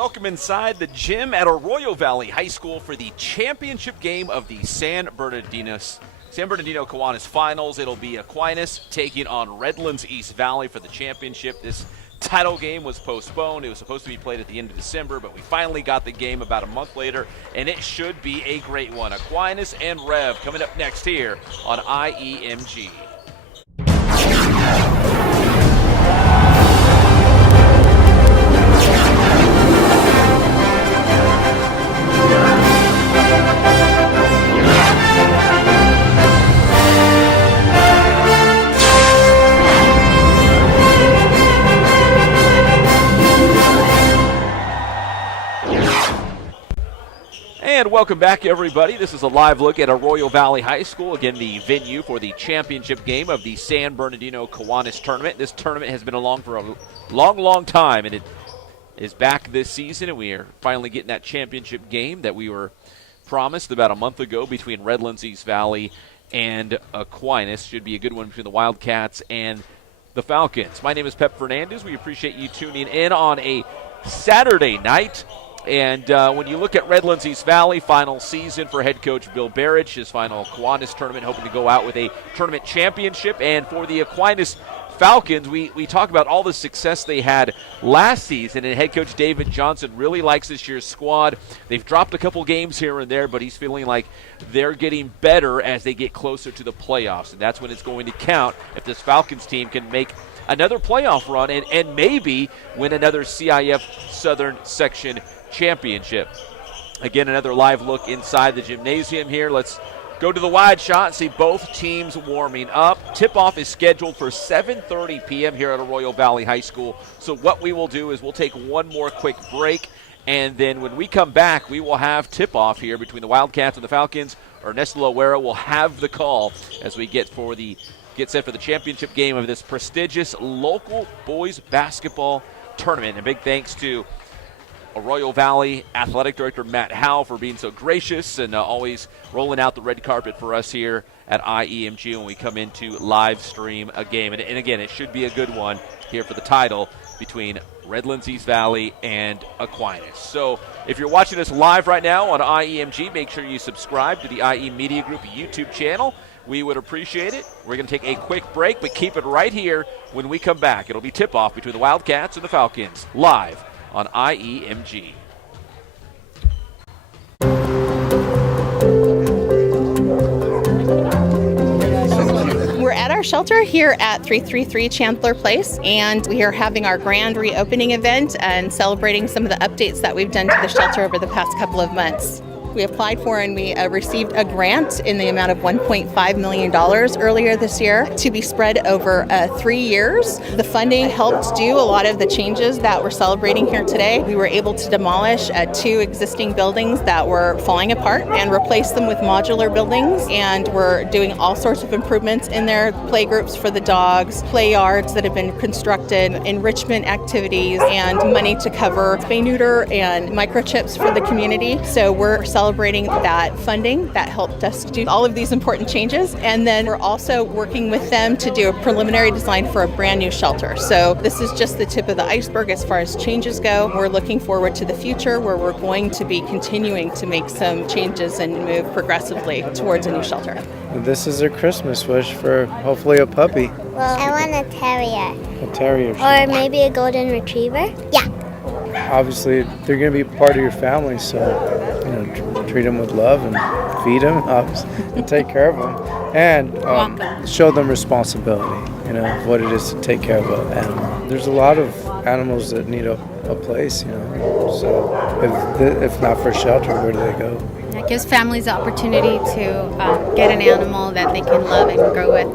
Welcome inside the gym at Arroyo Valley High School for the championship game of the San Bernardino Kiwanis Finals. It'll be Aquinas taking on Redlands East Valley for the championship. This title game was postponed. It was supposed to be played at the end of December, but we finally got the game about a month later, and it should be a great one. Aquinas and Rev coming up next here on IEMG. And welcome back, everybody. This is a live look at Arroyo Valley High School. Again, the venue for the championship game of the San Bernardino Kiwanis tournament. This tournament has been along for a long time, and it is back this season, and we are finally getting that championship game that we were promised about a month ago between Redlands East Valley and Aquinas. Should be a good one between the Wildcats and the Falcons. My name is Pep Fernandez. We appreciate you tuning in on a Saturday night. And when you look at Redlands East Valley, final season for head coach Bill Barrich, his final Kiwanis tournament, hoping to go out with a tournament championship. And for the Aquinas Falcons, we talk about all the success they had last season, and head coach David Johnson really likes this year's squad. They've dropped a couple games here and there, but he's feeling like they're getting better as they get closer to the playoffs, and that's when it's going to count if this Falcons team can make another playoff run and maybe win another CIF Southern Section championship. Again, another live look inside the gymnasium here. Let's go to the wide shot and see both teams warming up. Tip-off is scheduled for 7:30 p.m. here at Arroyo Valley High School. So what we will do is we'll take one more quick break, and then when we come back, we will have tip-off here between the Wildcats and the Falcons. Ernesto Loera will have the call as we get set for the championship game of this prestigious local boys basketball tournament. And big thanks to Arroyo Valley Athletic Director Matt Howe for being so gracious and always rolling out the red carpet for us here at IEMG when we come in to live stream a game. And again, it should be a good one here for the title between Redlands East Valley and Aquinas. So if you're watching us live right now on IEMG, make sure you subscribe to the IE Media Group YouTube channel. We would appreciate it. We're going to take a quick break, but keep it right here when we come back. It'll be tip-off between the Wildcats and the Falcons live on IEMG. We're at our shelter here at 333 Chandler Place, and we are having our grand reopening event and celebrating some of the updates that we've done to the shelter over the past couple of months. We applied for and we received a grant in the amount of $1.5 million earlier this year to be spread over 3 years. The funding helped do a lot of the changes that we're celebrating here today. We were able to demolish 2 existing buildings that were falling apart and replace them with modular buildings, and we're doing all sorts of improvements in there, play groups for the dogs, play yards that have been constructed, enrichment activities, and money to cover spay-neuter and microchips for the community. So we're celebrating that funding that helped us do all of these important changes. And then we're also working with them to do a preliminary design for a brand new shelter. So this is just the tip of the iceberg as far as changes go. We're looking forward to the future where we're going to be continuing to make some changes and move progressively towards a new shelter. This is a Christmas wish for hopefully a puppy. Well, I want a terrier. A terrier. Or maybe a golden retriever. Yeah. Obviously, they're going to be part of your family, so treat them with love and feed them, and take care of them, and show them responsibility. What it is to take care of an animal. There's a lot of animals that need a place. So if not for shelter, where do they go? It gives families the opportunity to get an animal that they can love and grow with.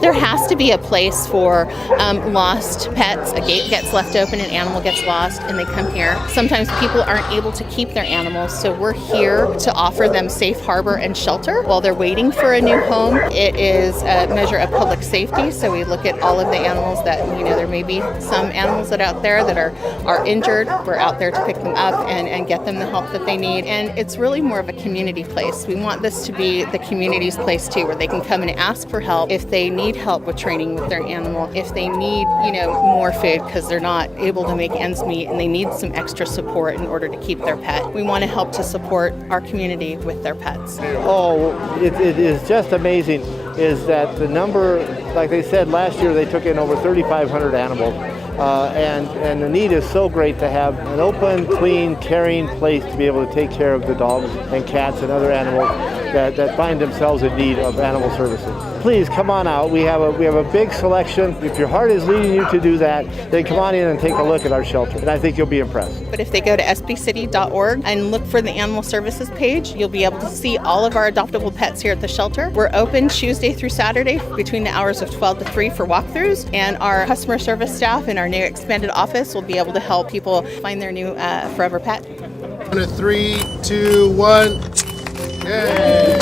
There has to be a place for lost pets. A gate gets left open, an animal gets lost, and they come here. Sometimes people aren't able to keep their animals, so we're here to offer them safe harbor and shelter while they're waiting for a new home. It is a measure of public safety, so we look at all of the animals that, there may be some animals that out there that are injured. We're out there to pick them up and get them the help that they need. And it's really more of a community place. We want this to be the community's place too, where they can come and ask for help. if they need help with training with their animal, if they need, more food because they're not able to make ends meet and they need some extra support in order to keep their pet. We want to help to support our community with their pets. Oh, it is just amazing is that the number, like they said last year, they took in over 3,500 animals. And the need is so great to have an open, clean, caring place to be able to take care of the dogs and cats and other animals that find themselves in need of animal services. Please come on out. We have a big selection. If your heart is leading you to do that, then come on in and take a look at our shelter, and I think you'll be impressed. But if they go to sbcity.org and look for the animal services page, you'll be able to see all of our adoptable pets here at the shelter. We're open Tuesday through Saturday between the hours of 12 to 3 for walkthroughs, and our customer service staff in our new expanded office will be able to help people find their new forever pet. 3, 2, 1. Yay!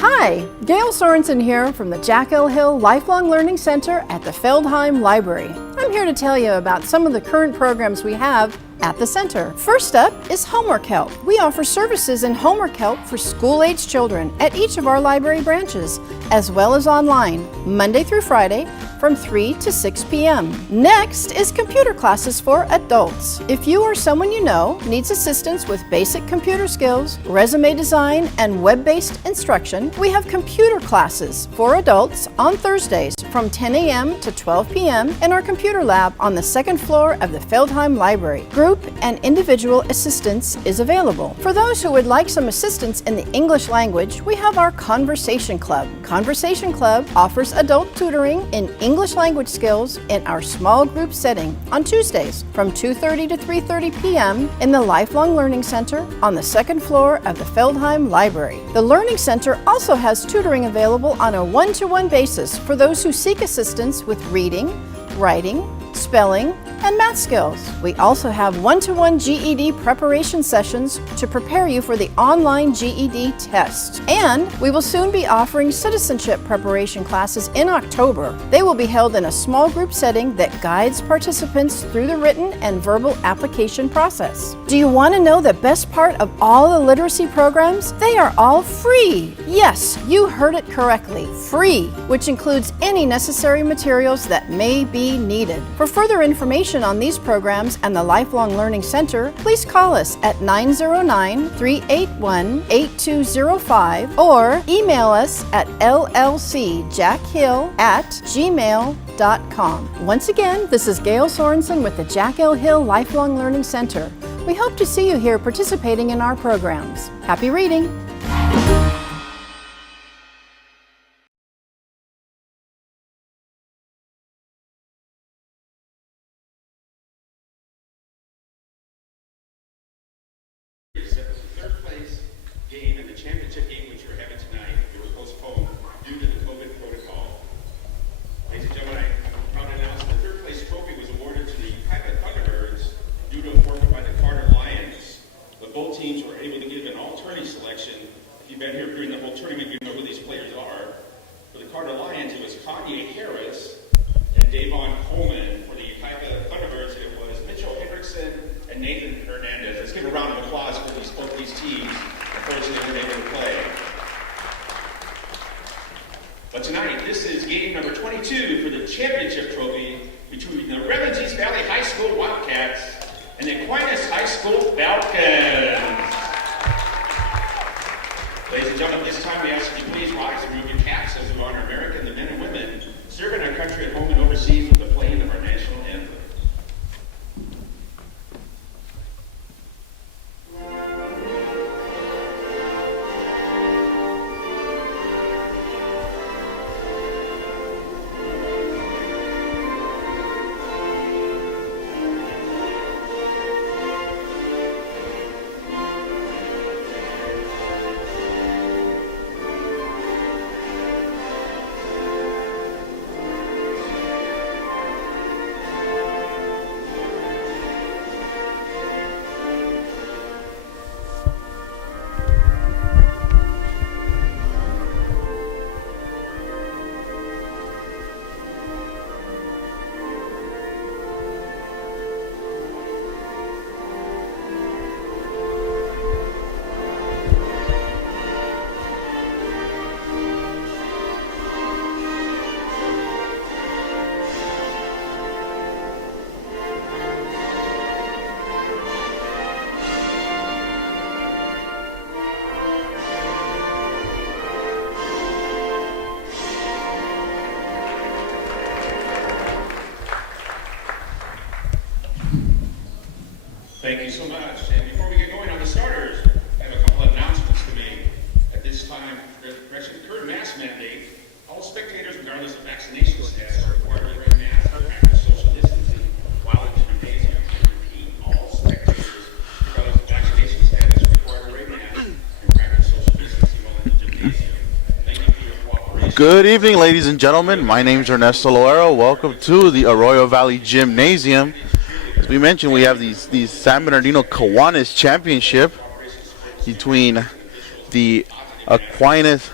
Hi, Gail Sorensen here from the Jack L. Hill Lifelong Learning Center at the Feldheim Library. I'm here to tell you about some of the current programs we have at the center. First up is Homework Help. We offer services in homework help for school-age children at each of our library branches, as well as online, Monday through Friday from 3 to 6 p.m. Next is computer classes for adults. If you or someone you know needs assistance with basic computer skills, resume design, and web-based instruction, we have computer classes for adults on Thursdays from 10 a.m. to 12 p.m. in our computer lab on the second floor of the Feldheim Library. Group and individual assistance is available. For those who would like some assistance in the English language, we have our Conversation Club. Conversation Club offers adult tutoring in English language skills in our small group setting on Tuesdays from 2:30 to 3:30 p.m. in the Lifelong Learning Center on the second floor of the Feldheim Library. The Learning Center also has tutoring available on a one-to-one basis for those who seek assistance with reading, writing, spelling, and math skills. We also have one-to-one GED preparation sessions to prepare you for the online GED test. And we will soon be offering citizenship preparation classes in October. They will be held in a small group setting that guides participants through the written and verbal application process. Do you want to know the best part of all the literacy programs? They are all free. Yes, you heard it correctly. Free, which includes any necessary materials that may be needed. For further information on these programs and the Lifelong Learning Center, please call us at 909-381-8205 or email us at llcjackhill@gmail.com. Once again, this is Gail Sorensen with the Jack L. Hill Lifelong Learning Center. We hope to see you here participating in our programs. Happy reading! Game and the championship game which you're having tonight, it was postponed due to the COVID protocol. Ladies and gentlemen, I'm proud to announce the third place trophy was awarded to the Ukiah Thunderbirds due to a forfeit by the Carter Lions. But both teams were able to give an all-tourney selection. If you've been here during the whole tournament, you know who these players are. For the Carter Lions, it was Kanye Harris and Davon Coleman. For the Ukiah Thunderbirds, it was Mitchell Hendrickson and Nathan Hernandez. Let's give a round of applause for both these teams. Unfortunately, we're able to play. But tonight, this is game number 22 for the championship trophy between the Redlands East Valley High School Wildcats and the Aquinas High School Falcons. Ladies and gentlemen, this time we ask you please rise and remove your caps as we honor America and the men and women serving our country at home and overseas with the playing of our national anthem. so much. And before we get going on the starters, I have a couple of announcements to make. At this time, the current mask mandate, all spectators, regardless of vaccination status, are required to wear masks and practice social distancing while in the gymnasium. Repeat, all spectators, regardless of vaccination status, are required to wear masks and practice social distancing while in the gymnasium. Thank you for your cooperation. Good evening, ladies and gentlemen. My name is Ernesto Loero. Welcome to the Arroyo Valley Gymnasium. As we mentioned, we have these San Bernardino Kiwanis Championship between the Aquinas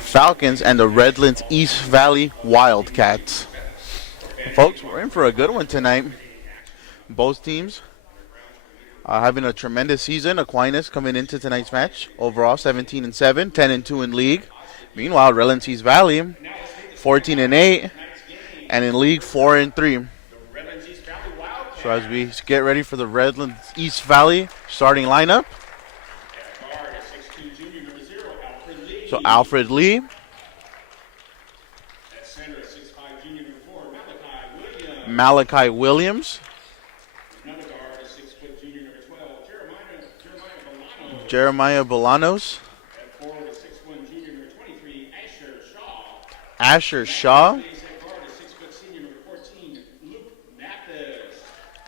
Falcons and the Redlands East Valley Wildcats. Folks, we're in for a good one tonight. Both teams having a tremendous season. Aquinas coming into tonight's match overall 17-7, 10-2 in league. Meanwhile, Redlands East Valley 14-8, and in league 4-3. So as we get ready for the Redlands East Valley starting lineup. So Alfred Lee. Malachi Williams. Jeremiah Bolanos. Asher Shaw.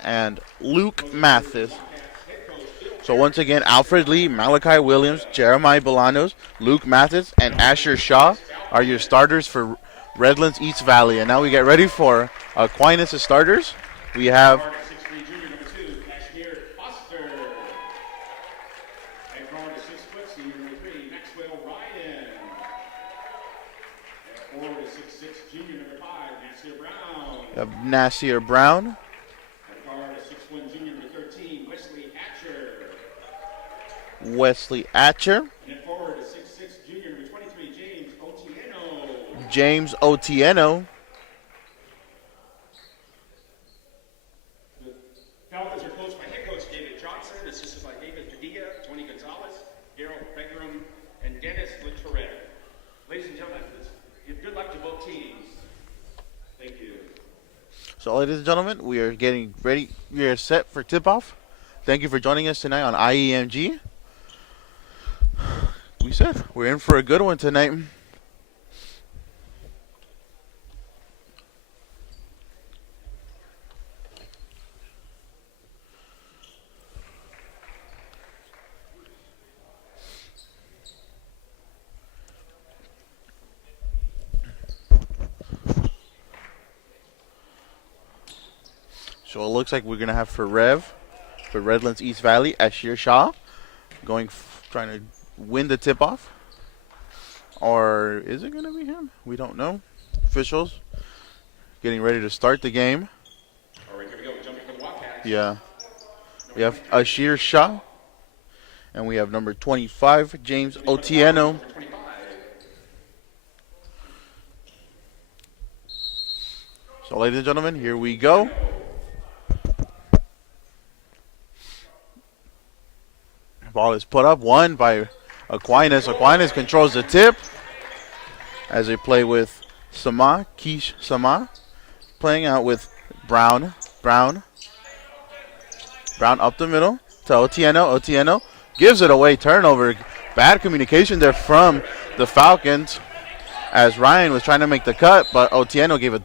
And Luke Mathis. So once again, Alfred Lee, Malachi Williams, Jeremiah Bolanos, Luke Mathis, and Asher Shaw are your starters for Redlands East Valley. And now we get ready for Aquinas' starters. We have Nasir Brown. Wesley Atcher. And forward is 6'6", junior number 23, James Otieno. James Otieno. The Falcons are coached by head coach David Johnson, assisted by David Padilla, Tony Gonzalez, Daryl Pegram, and Dennis Latourette. Ladies and gentlemen, good luck to both teams. Thank you. So, ladies and gentlemen, we are getting ready. We are set for tip-off. Thank you for joining us tonight on IEMG. We said we're in for a good one tonight. So it looks like we're going to have for Redlands East Valley, Ashir Shah, trying to win the tip-off. Or is it going to be him? We don't know. Officials getting ready to start the game. All right, here we go. Jumping for the Wildcats. Yeah. We have Ashir Shah. And we have number 25, James Otieno. So, ladies and gentlemen, here we go. Ball is put up, won by Aquinas. Aquinas controls the tip as they play with Sama, Keish Sama, playing out with Brown up the middle to Otieno. Otieno gives it away, turnover. Bad communication there from the Falcons as Ryan was trying to make the cut, but Otieno gave an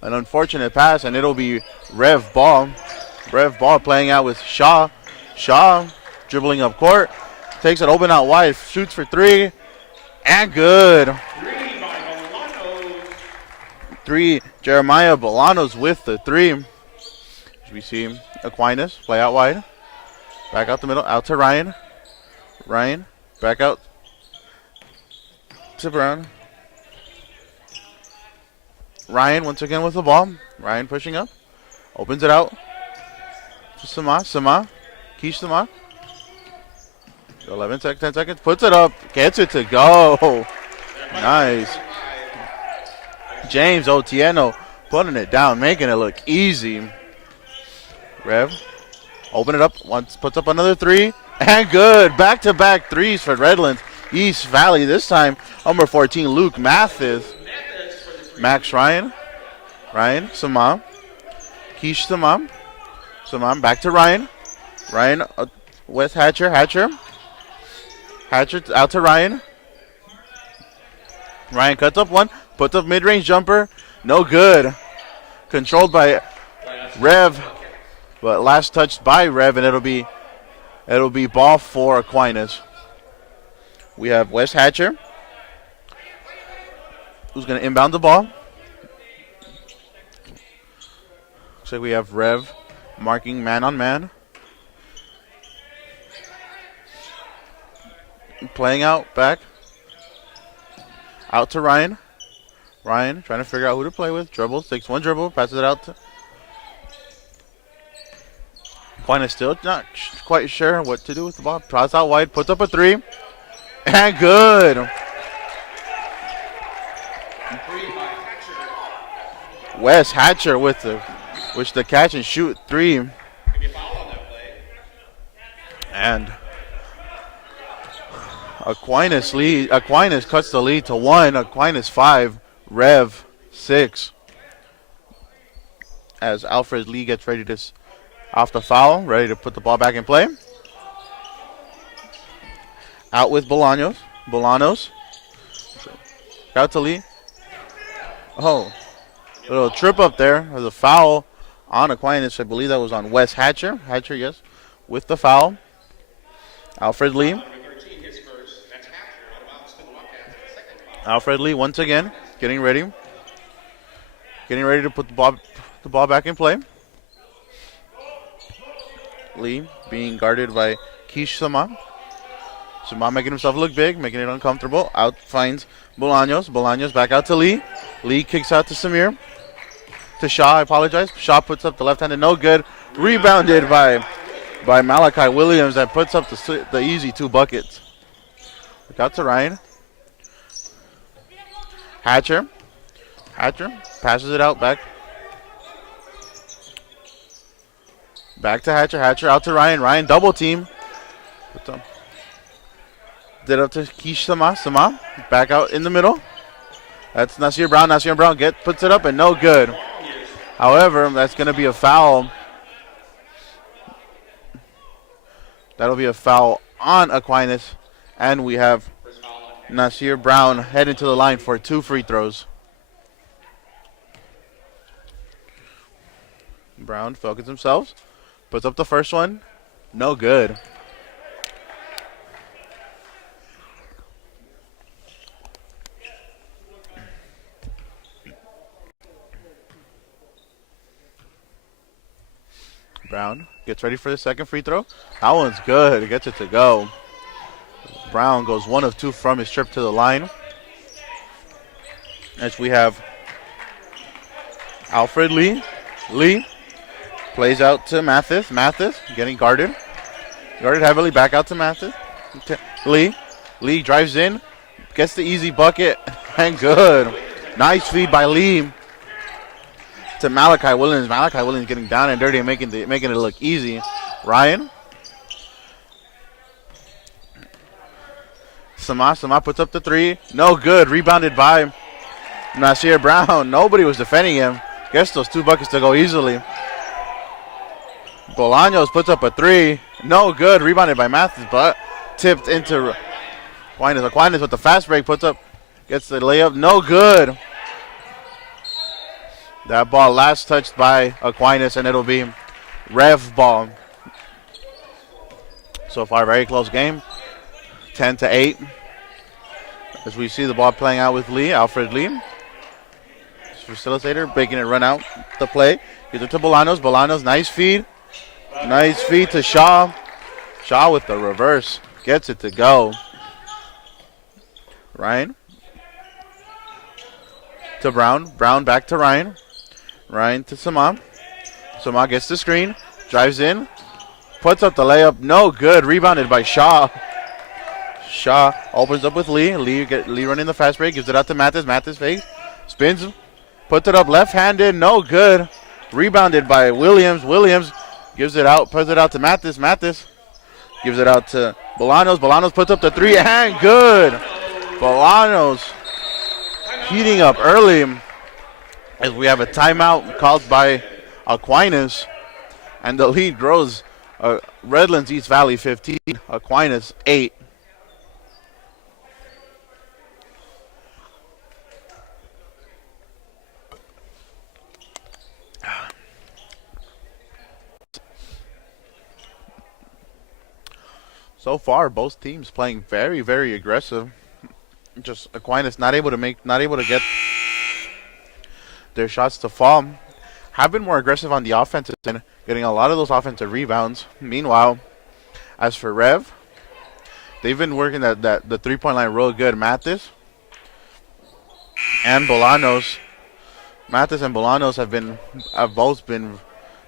unfortunate pass, and it'll be Rev Ball. Rev Ball playing out with Shaw. Shaw dribbling up court, takes it open out wide, shoots for three, and good. Three, Jeremiah Bolanos with the three. As we see Aquinas play out wide, back out the middle, out to Ryan. Ryan, back out to Brown. Ryan once again with the ball. Ryan pushing up, opens it out to Sama. Keish Sama. 10 seconds, puts it up, gets it to go. Nice. James Otieno putting it down, making it look easy. Rev, open it up, once puts up another three, and good. Back-to-back threes for Redlands East Valley. This time, number 14, Luke Mathis. Max Ryan, Sama. Keish Sama. Back to Ryan. Ryan with Hatcher. Hatcher out to Ryan. Ryan cuts up one, puts up mid-range jumper. No good. Controlled by Rev, but last touched by Rev, and it'll be ball for Aquinas. We have Wes Hatcher, who's going to inbound the ball. Looks like we have Rev marking man on man. Playing out back. Out to Ryan. Ryan trying to figure out who to play with. Dribbles, takes one dribble, passes it out to Aquinas. Still not quite sure what to do with the ball. Tries out wide, puts up a three. And good. Wes Hatcher with the catch and shoot three. And Aquinas cuts the lead to 1. Aquinas 5, Rev 6. As Alfred Lee gets ready to off the foul, ready to put the ball back in play. Out with Bolaños. Bolaños. Out to Lee. Oh, little trip up there. There's a foul on Aquinas. I believe that was on Wes Hatcher. Hatcher, yes, with the foul. Alfred Lee. Alfred Lee once again getting ready to put the ball back in play. Lee being guarded by Kish Sama. Sama making himself look big, making it uncomfortable. Out finds Bolaños. Bolaños back out to Lee. Lee kicks out to Samir. To Shaw, I apologize. Shaw puts up the left-handed, no good. Rebounded by Malachi Williams that puts up the easy 2 buckets. Look out to Ryan. Hatcher passes it out back. Back to Hatcher. Hatcher out to Ryan. Ryan double team. Did up to Kish Sama. Sama back out in the middle. That's Nasir Brown. Nasir Brown puts it up and no good. However, that's going to be a foul. That'll be a foul on Aquinas. And we have Nasir Brown heading to the line for 2 free throws. Brown focuses himself. Puts up the first one. No good. Brown gets ready for the second free throw. That one's good. Gets it to go. Brown goes 1 of 2 from his trip to the line. As we have Alfred Lee. Lee plays out to Mathis. Mathis getting guarded. Guarded heavily. Back out to Mathis. Lee. Lee drives in. Gets the easy bucket. And good. Nice feed by Lee to Malachi Williams. Malachi Williams getting down and dirty and making it look easy. Ryan. Sama puts up the 3. No good. Rebounded by Nasir Brown. Nobody was defending him. Gets those 2 buckets to go easily. Bolaños puts up a 3. No good. Rebounded by Mathis, but tipped into Aquinas. Aquinas with the fast break gets the layup. No good. That ball last touched by Aquinas, and it'll be Rev ball. So far, very close game. 10-8. As we see the ball playing out with Lee, Alfred Lee. Facilitator, making it run out the play. Gives it to Bolaños. Bolaños, nice feed. Nice feed to Shaw. Shaw with the reverse. Gets it to go. Ryan. To Brown. Brown back to Ryan. Ryan to Sama. Sama gets the screen. Drives in. Puts up the layup. No good. Rebounded by Shaw. Shaw opens up with Lee. Lee running the fast break. Gives it out to Mathis. Mathis fake. Spins. Puts it up left-handed. No good. Rebounded by Williams. Williams gives it out. Puts it out to Mathis. Mathis gives it out to Bolaños. Bolaños puts up the 3. And good. Bolaños heating up early as we have a timeout called by Aquinas. And the lead grows Redlands East Valley 15, Aquinas 8. So far, both teams playing very, very aggressive. Just Aquinas not able to get their shots to fall. Have been more aggressive on the offensive end, getting a lot of those offensive rebounds. Meanwhile, as for Rev, they've been working the 3-point line real good. Mathis and Bolanos have both been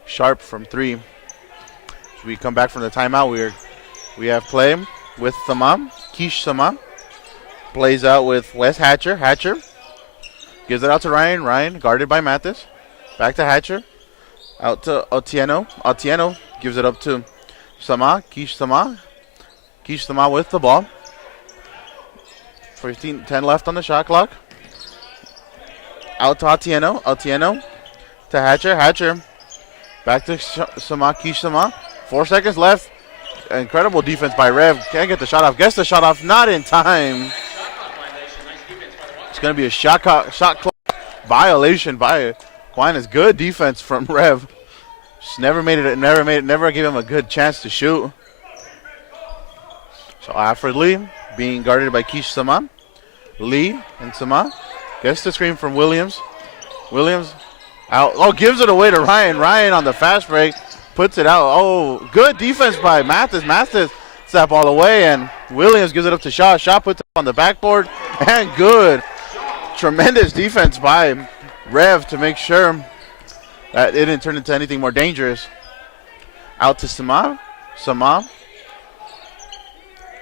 sharp from 3. As we come back from the timeout, we have play with Sama. Kish Sama plays out with Wes Hatcher. Hatcher gives it out to Ryan. Ryan guarded by Mathis. Back to Hatcher. Out to Otieno. Otieno gives it up to Sama. Kish Sama. Kish Sama with the ball. 10 left on the shot clock. Out to Otieno. Otieno to Hatcher. Hatcher back to Sama. Kish Sama. 4 seconds left. Incredible defense by Rev. Can't get the shot off. Gets the shot off. Not in time. It's going to be a shot clock violation by Aquinas. Good defense from Rev. Just never gave him a good chance to shoot. So Alfred Lee being guarded by Kish Sama. Lee and Sama gets the screen from Williams. Williams out. Oh, gives it away to Ryan. Ryan on the fast break. Puts it out. Oh, good defense by Mathis. Mathis step all the way, and Williams gives it up to Shaw. Shaw puts it on the backboard, and good. Tremendous defense by Rev to make sure that it didn't turn into anything more dangerous. Out to Sama. Sama.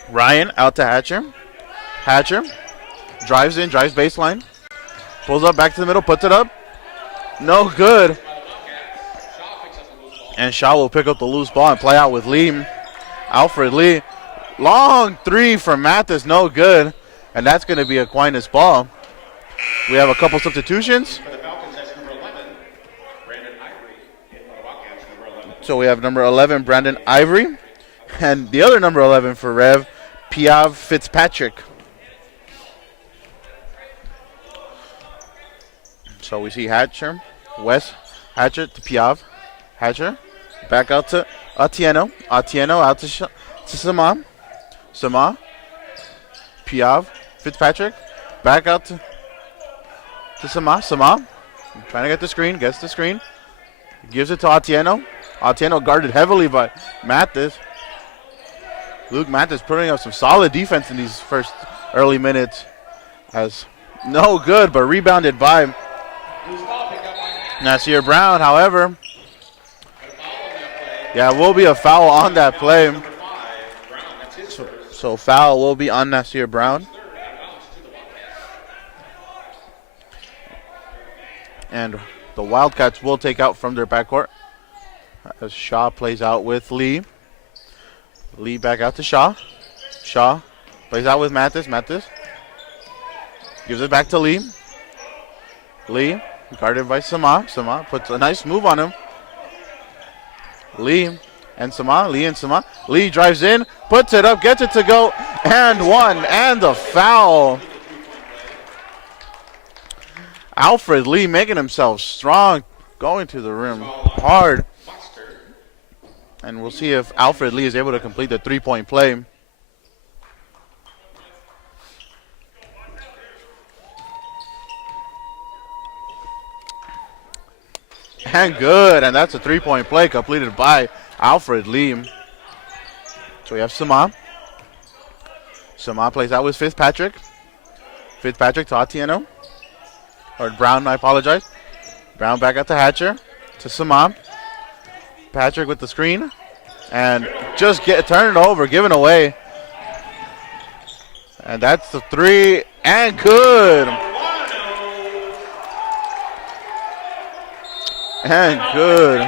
Ryan out to Hatcher. Hatcher drives baseline. Pulls up back to the middle, puts it up. No good. And Shaw will pick up the loose ball and play out with Lee. Alfred Lee. Long 3 from Mathis. No good. And that's going to be Aquinas ball. We have a couple substitutions. So we have number 11, Brandon Ivory. And the other number 11 for Rev, Piav Fitzpatrick. So we see Hatcher. Wes Hatcher to Piav. Hatcher. Back out to Atieno. Atieno out to Sama. Sama. Piav. Fitzpatrick. Back out to Sama. Sama. Trying to get the screen. Gets the screen. Gives it to Atieno. Atieno guarded heavily by Mathis. Luke Mathis putting up some solid defense in these first early minutes. As no good, but rebounded by Nasir Brown. However, yeah, will be a foul on that play. So foul will be on Nasir Brown. And the Wildcats will take out from their backcourt as Shaw plays out with Lee. Lee back out to Shaw. Shaw plays out with Mathis. Mathis gives it back to Lee. Lee guarded by Sama. Sama puts a nice move on him. Lee and Sama. Lee and Sama. Lee drives in, puts it up, gets it to go, and one, and the foul. Alfred Lee making himself strong, going to the rim hard. And we'll see if Alfred Lee is able to complete the 3-point play. And good, and that's a 3-point play completed by Alfred Lee. So we have Sama. Sama plays out with Fitzpatrick. Fitzpatrick to Atieno. Or Brown, I apologize. Brown back out to Hatcher. To Sama. Patrick with the screen. And just turn it over, giving away. And that's the 3, and good. And good.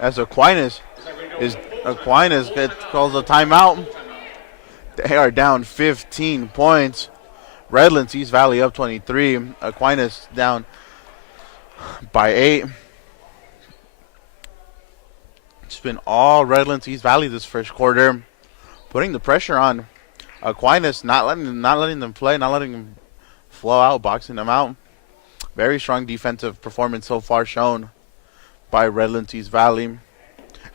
As Aquinas calls a timeout. They are down 15 points. Redlands East Valley up 23. Aquinas down by 8. It's been all Redlands East Valley this first quarter, putting the pressure on Aquinas, not letting them play, not letting them flow out, boxing them out. Very strong defensive performance so far shown by Redlands East Valley.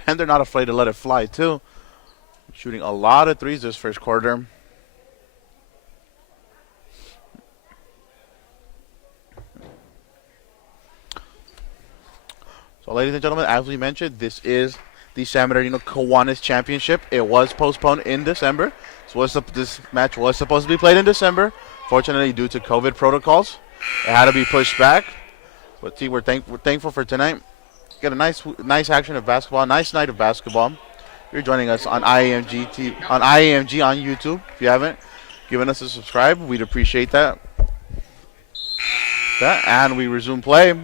And they're not afraid to let it fly, too. Shooting a lot of threes this first quarter. So, ladies and gentlemen, as we mentioned, this is the San Bernardino Kiwanis Championship. It was postponed in December. So this match was supposed to be played in December. Fortunately, due to COVID protocols, it had to be pushed back. But see, we're thankful for tonight. Get a nice action of basketball, nice night of basketball. You're joining us on IAMG on YouTube. If you haven't given us a subscribe, we'd appreciate that. And we resume play.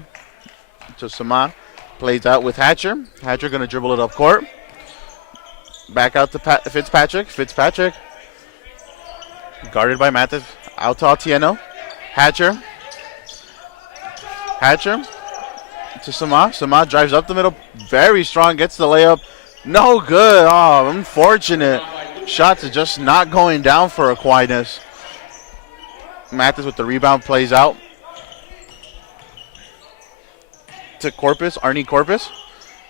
So Sama plays out with Hatcher. Hatcher going to dribble it up court. Back out to Fitzpatrick. Fitzpatrick guarded by Mathis. Out to Altieno. Hatcher to Sama. Sama drives up the middle. Very strong. Gets the layup. No good. Oh, unfortunate. Shots are just not going down for Aquinas. Mathis with the rebound plays out to Corpus. Arnie Corpus.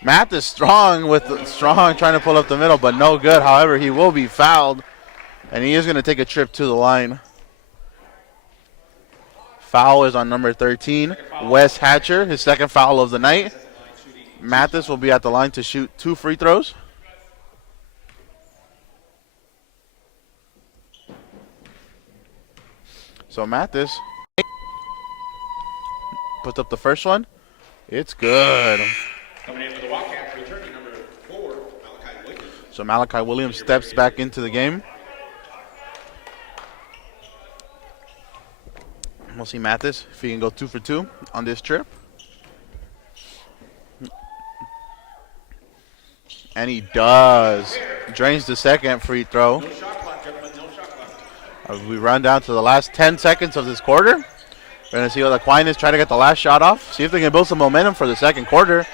Mathis strong trying to pull up the middle, but no good. However, he will be fouled, and he is going to take a trip to the line. Foul is on number 13, Wes Hatcher, his second foul of the night. Mathis will be at the line to shoot 2 free throws. So Mathis puts up the first one. It's good. Coming in for the Wildcats, returning number 4, Malachi Williams. So Malachi Williams steps back into the game. We'll see Mathis if he can go 2 for 2 on this trip. And he does. Drains the second free throw. No shot clock, gentlemen, no shot clock. As we run down to the last 10 seconds of this quarter. We're going to see what Aquinas try to get the last shot off. See if they can build some momentum for the second quarter.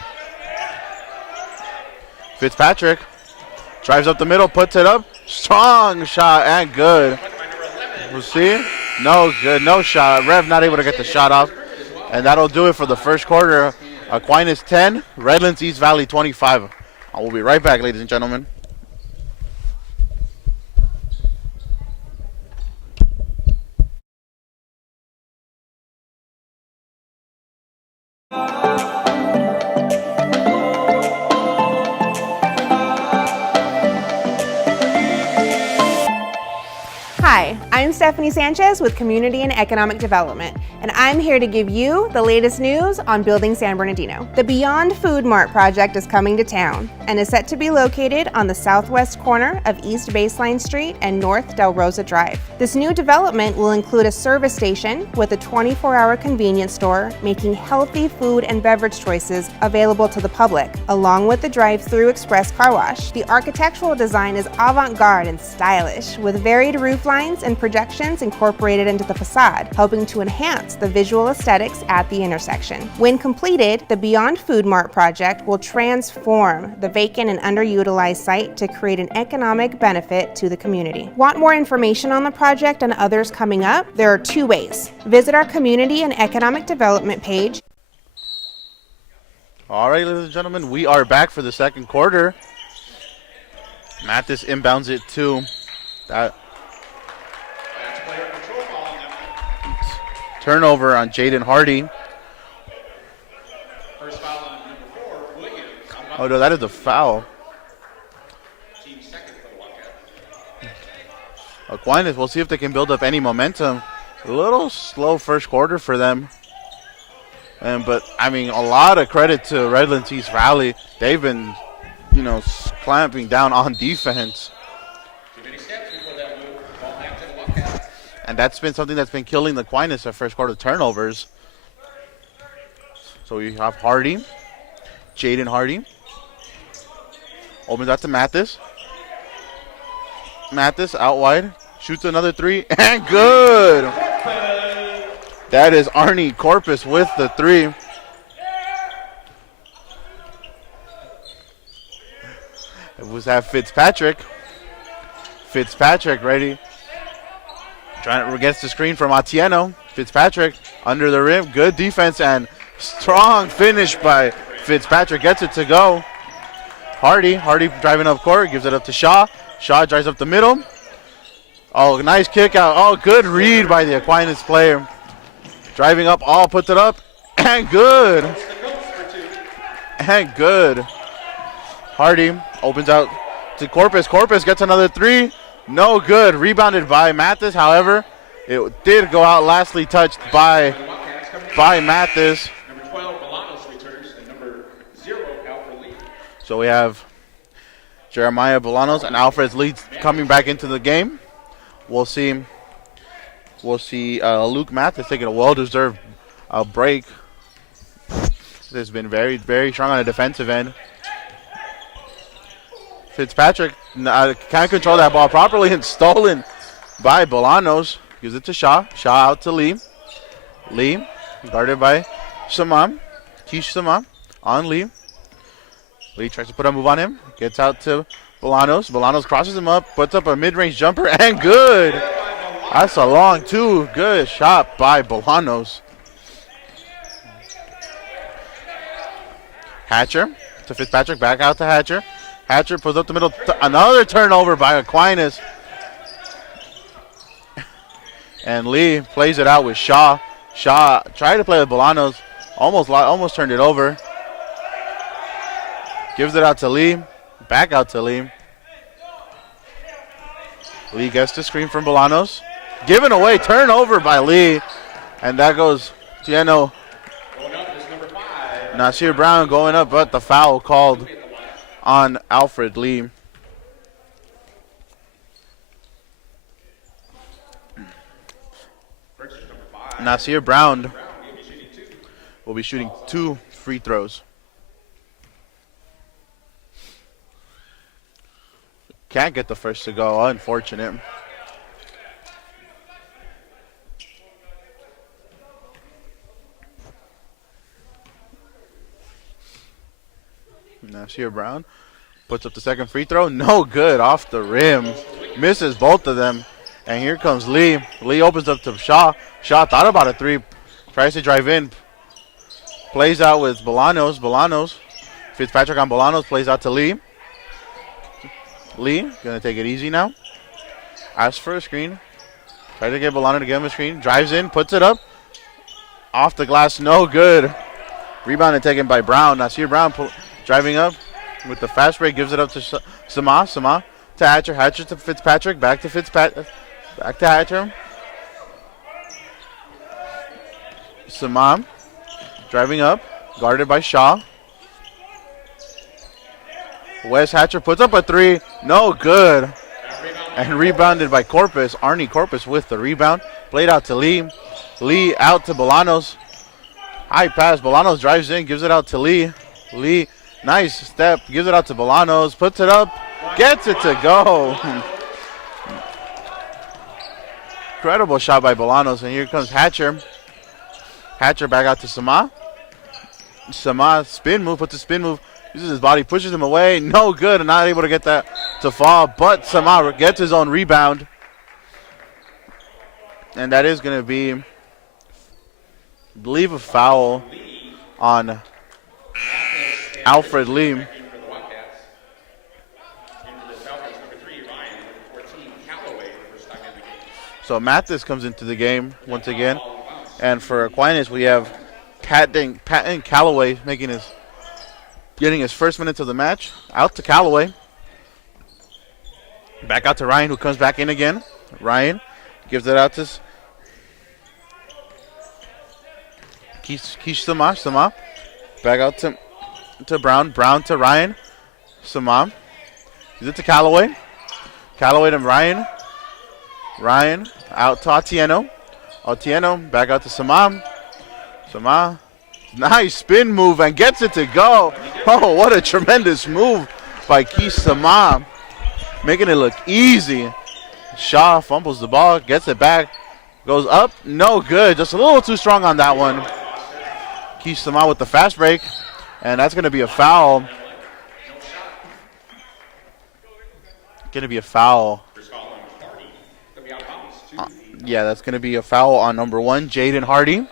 Fitzpatrick drives up the middle, puts it up. Strong shot and good. We'll see. No good, no shot. Rev not able to get the shot off. And that'll do it for the first quarter. Aquinas 10, Redlands East Valley 25. I will be right back, ladies and gentlemen. Hi, I'm Stephanie Sanchez with Community and Economic Development, and I'm here to give you the latest news on building San Bernardino. The Beyond Food Mart project is coming to town and is set to be located on the southwest corner of East Baseline Street and North Del Rosa Drive. This new development will include a service station with a 24-hour convenience store, making healthy food and beverage choices available to the public, along with the drive-through express car wash. The architectural design is avant-garde and stylish, with varied roof lines and projections incorporated into the facade, helping to enhance the visual aesthetics at the intersection. When completed, the Beyond Food Mart project will transform the vacant and underutilized site to create an economic benefit to the community. Want more information on the project and others coming up? There are 2 ways. Visit our Community and Economic Development page. All right, ladies and gentlemen, we are back for the second quarter. Mathis inbounds it to that turnover on Jaden Hardy. First foul on number 4, Williams. Oh, no, that is a foul. Team second for the Wildcats. Aquinas, we'll see if they can build up any momentum. A little slow first quarter for them. But, I mean, a lot of credit to Redlands East Valley. They've been, clamping down on defense. Too many steps before that move. Ball back to the Wildcats. And that's been something that's been killing the Aquinas at first quarter turnovers. So we have Hardy, Jaden Hardy. Opens out to Mathis. Mathis out wide, shoots another 3, and good! That is Arnie Corpus with the 3. We have Fitzpatrick. Fitzpatrick ready. Trying to gets the screen from Atieno. Fitzpatrick under the rim. Good defense and strong finish by Fitzpatrick. Gets it to go. Hardy driving up court. Gives it up to Shaw. Shaw drives up the middle. Oh, nice kick out. Oh, good read by the Aquinas player. Driving up. Oh, puts it up. And good. And good. Hardy opens out to Corpus. Corpus gets another three. No good. Rebounded by Mathis. However, it did go out. Lastly touched by Mathis. Number 12, Bolanos returns, and number 0, Alfred Lee. So we have Jeremiah Bolanos and Alfred Lee coming back into the game. We'll see Luke Mathis taking a well-deserved break. Has been very, very strong on the defensive end. Fitzpatrick can't control that ball properly and stolen by Bolanos. Gives it to Shaw. Shaw out to Lee. Lee guarded by Samam. Keish Samam on Lee. Lee tries to put a move on him. Gets out to Bolanos. Bolanos crosses him up. Puts up a mid-range jumper and good. That's a long two. Good shot by Bolanos. Hatcher to Fitzpatrick. Back out to Hatcher. Hatcher pulls up the middle. Another turnover by Aquinas. And Lee plays it out with Shaw. Shaw tried to play with Bolanos. Almost turned it over. Gives it out to Lee. Back out to Lee. Lee gets the screen from Bolanos. Given away. Turnover by Lee. And that goes Tieno. Nasir Brown going up, but the foul called on Alfred Lee. Nasir Brown will be shooting 2 free throws. Can't get the first to go, unfortunate. Nasir Brown puts up the second free throw. No good, off the rim. Misses both of them. And here comes Lee. Lee opens up to Shaw. Shaw thought about a three. Tries to drive in. Plays out with Bolanos. Bolanos. Fitzpatrick on Bolanos. Plays out to Lee. Lee going to take it easy now. Asks for a screen. Tries to get Bolanos to give him a screen. Drives in. Puts it up. Off the glass. No good. Rebounded taken by Brown. Nasir Brown driving up with the fast break. Gives it up to Sama. Sama to Hatcher. Hatcher to Fitzpatrick. Back to Fitzpatrick. Back to Hatcher. Samam driving up, guarded by Shaw. Wes Hatcher puts up a three, no good. And rebounded by Corpus. Arnie Corpus with the rebound. Played out to Lee. Lee out to Bolanos. High pass. Bolanos drives in, gives it out to Lee. Lee, nice step, gives it out to Bolanos, puts it up, gets it to go. Incredible shot by Bolanos, and here comes Hatcher. Hatcher back out to Sama. Sama spin move, puts a spin move, uses his body, pushes him away. No good, and not able to get that to fall, but Sama gets his own rebound. And that is going to be, I believe, a foul on Alfred Lee. So Mathis comes into the game once again. And for Aquinas, we have Patton Callaway getting his first minutes of the match. Out to Callaway. Back out to Ryan, who comes back in again. Ryan gives it out to Keish Sama. Sama. Back out to Brown. Brown to Ryan. Sama. Gives it to Callaway. Callaway to Ryan. Ryan out to Atieno. Atieno back out to Samam. Samam. Nice spin move and gets it to go. Oh, what a tremendous move by Keish Samam. Making it look easy. Shaw fumbles the ball, gets it back, goes up, no good. Just a little too strong on that one. Keish Samam with the fast break, and that's going to be a foul. going to be a foul. Yeah, that's going to be a foul on number 1, Jaden Hardy.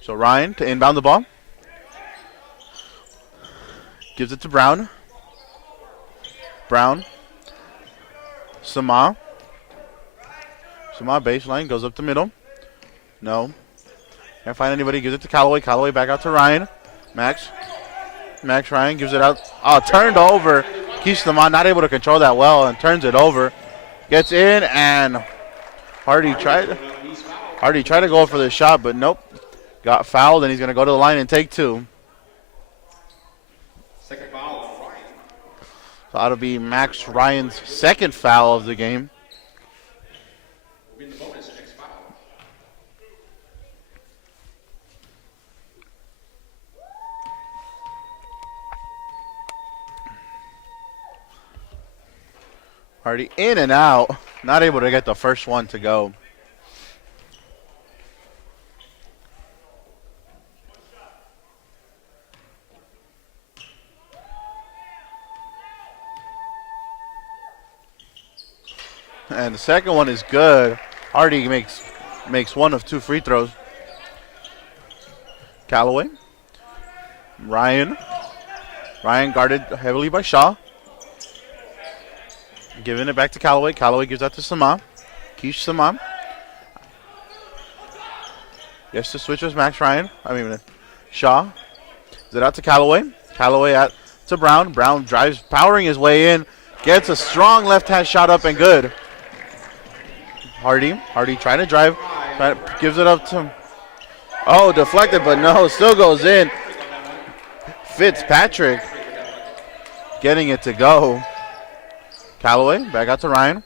So Ryan to inbound the ball. Gives it to Brown. Brown. Sama. Sama baseline, goes up the middle. No. Can't find anybody. Gives it to Callaway. Callaway back out to Ryan. Max. Max Ryan gives it out. Oh, turned over. Keish Sama not able to control that well and turns it over. Gets in and Hardy tried to go for the shot, but nope. Got fouled and he's going to go to the line and take 2. Second foul on Ryan. So that'll be Max Ryan's second foul of the game. Will be in the bonus next foul. Hardy in and out. Not able to get the first one to go. And the second one is good. Hardy makes one of 2 free throws. Callaway. Ryan guarded heavily by Shaw. Giving it back to Callaway. Callaway gives that to Sama. Keish Sama. Yes, the switch was Max Ryan. Shaw. Gives it out to Callaway. Callaway out to Brown. Brown drives, powering his way in. Gets a strong left-hand shot up and good. Hardy trying to drive. Gives it up to... Oh, deflected, but no, still goes in. Fitzpatrick getting it to go. Callaway, back out to Ryan.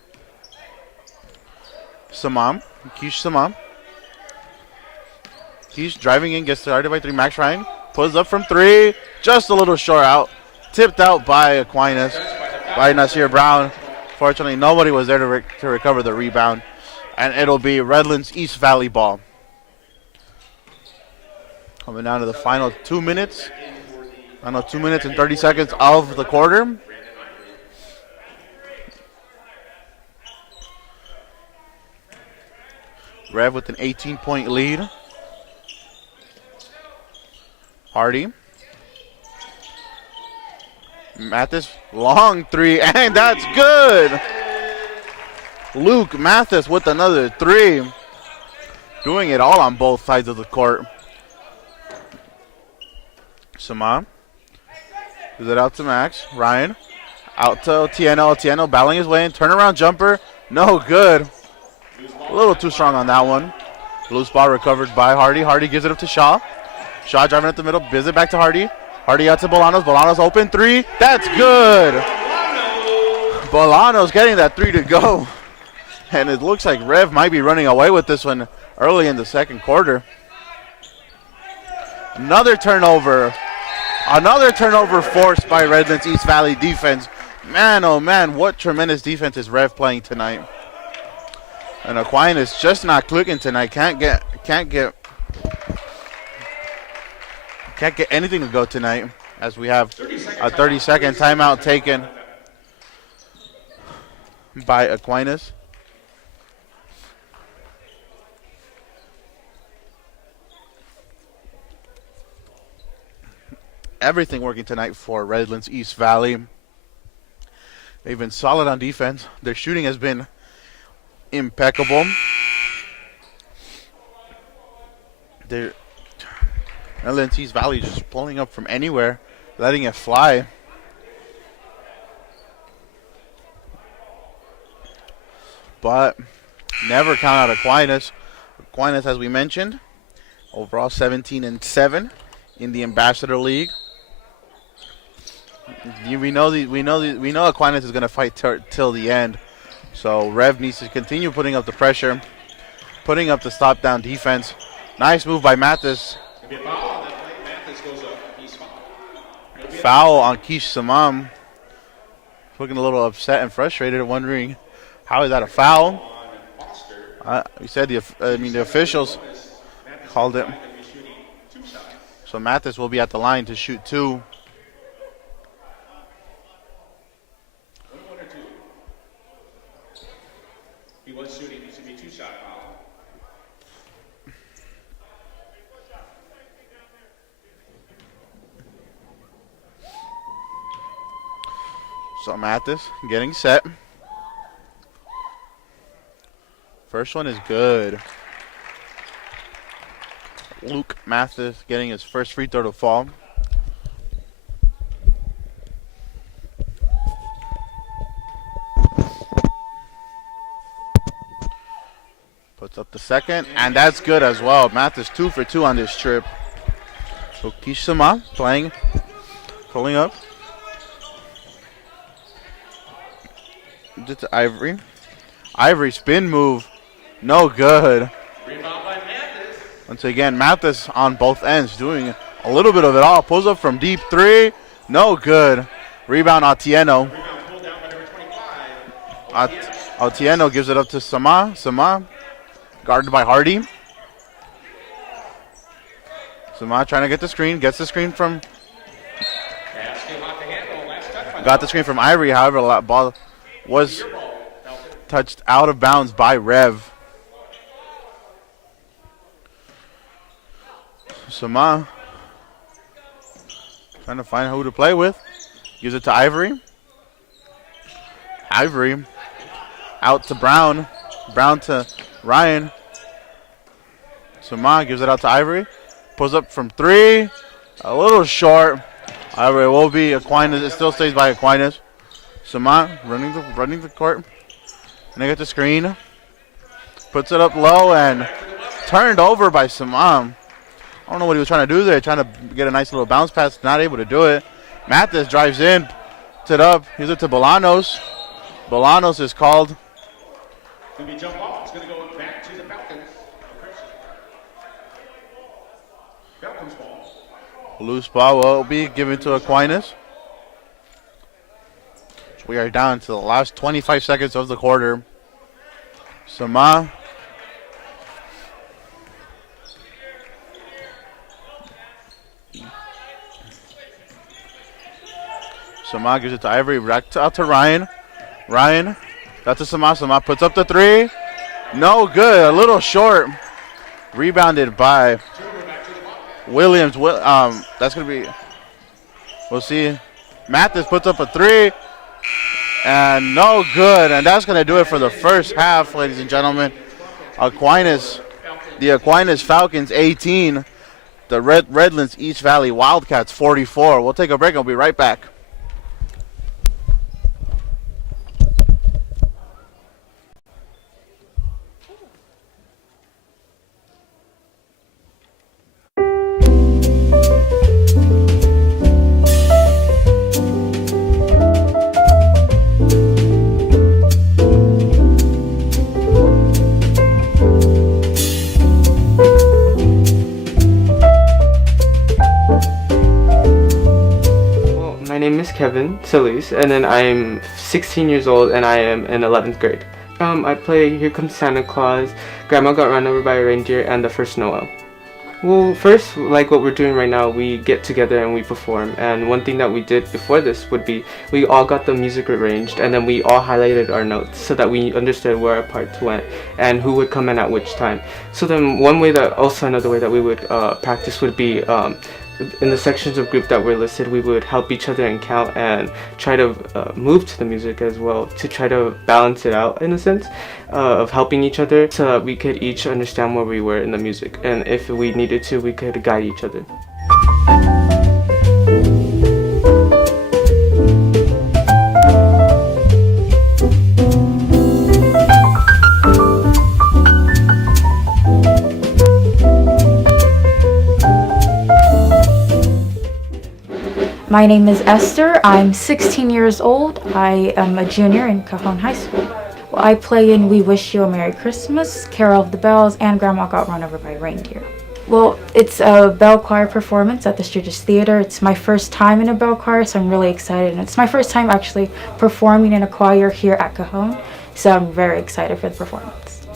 Samam, Keish Samam. Keish driving in, gets started by 3. Max Ryan pulls up from 3. Just a little short out. Tipped out by Aquinas, by Nasir Brown. Fortunately, nobody was there to recover the rebound. And it'll be Redlands East Valley ball. Coming down to the final 2 minutes. I know 2 minutes and 30 seconds of the quarter. Rev with an 18-point lead. Hardy. Mathis, long 3, and that's good. Luke Mathis with another 3. Doing it all on both sides of the court. Sama. Gives it out to Max. Ryan. Out to Otieno. Otieno battling his way in. Turnaround jumper. No good. A little too strong on that one. Loose ball recovered by Hardy. Hardy gives it up to Shaw. Shaw driving at the middle. Gives it back to Hardy. Hardy out to Bolanos. Bolanos open 3. That's good. Bolanos getting that 3 to go. And it looks like Rev might be running away with this one early in the second quarter. Another turnover. Another turnover forced by Redlands East Valley defense. Man, oh man, what tremendous defense is Rev playing tonight. And Aquinas just not clicking tonight. Can't get anything to go tonight, as we have a 30-second timeout taken by Aquinas. Everything working tonight for Redlands East Valley. They've been solid on defense. Their shooting has been impeccable. Redlands East Valley just pulling up from anywhere, letting it fly. But never count out Aquinas. Aquinas, as we mentioned, overall 17-7 in the Ambassador League. We know Aquinas is going to fight till the end. So Rev needs to continue putting up the pressure, putting up the stop-down defense. Nice move by Mathis. Foul on Keish Samam. Looking a little upset and frustrated, wondering how is that a foul. We said the officials called it. So Mathis will be at the line to shoot 2. two-shot foul. So Mathis getting set. First one is good. Luke Mathis getting his first free throw to fall. Puts up the second, and that's good as well. Mathis 2 for 2 on this trip. So Kishima pulling up. To Ivory. Ivory spin move. No good. Rebound by Mathis. Once again, Mathis on both ends doing a little bit of it all. Pulls up from deep 3. No good. Rebound Otieno. Rebound pulled down by number 25. Otieno gives it up to Sama. Sama guarded by Hardy. Sama trying to get the screen. Gets the screen from. Pass came off the handle. Last touch by Got the screen from Ivory. However, the ball was touched out of bounds by Rev. Sama trying to find who to play with. Gives it to Ivory. Ivory out to Brown. Brown to Ryan. Sama gives it out to Ivory. Pulls up from 3. A little short. Ivory will be Aquinas. It still stays by Aquinas. Sama running the court. And they get the screen. Puts it up low and turned over by Sama. I don't know what he was trying to do there. Trying to get a nice little bounce pass. Not able to do it. Mathis drives in. Puts it up. Gives it to Bolanos. Bolanos is called. It's going to be jump off. It's going to go back to the Falcons. Falcons ball. Loose ball will be given to Aquinas. We are down to the last 25 seconds of the quarter. Sama. Sama gives it to Ivory. Back out to Ryan. Ryan. That's to Sama. Sama puts up the 3. No good. A little short. Rebounded by Williams. That's going to be. We'll see. Mathis puts up a 3. And no good. And that's going to do it for the first half, ladies and gentlemen. The Aquinas Falcons 18. The Redlands East Valley Wildcats 44. We'll take a break and we'll be right back. My name is Kevin Solis, and then I'm 16 years old and I am in 11th grade. I play Here Comes Santa Claus, Grandma Got Run Over by a Reindeer, and The First Noel. Well, first, like what we're doing right now, we get together and we perform. And one thing that we did before this would be we all got the music arranged and then we all highlighted our notes so that we understood where our parts went and who would come in at which time. So then another way that we would practice would be in the sections of group that were listed, we would help each other and count and try to move to the music as well to try to balance it out in a sense of helping each other so that we could each understand where we were in the music, and if we needed to, we could guide each other. My name is Esther. I'm 16 years old. I am a junior in Cajon High School. I play in We Wish You a Merry Christmas, Carol of the Bells, and Grandma Got Run Over by a Reindeer. Well, it's a bell choir performance at the Sturgis Theater. It's my first time in a bell choir, so I'm really excited. And it's my first time actually performing in a choir here at Cajon, so I'm very excited for the performance.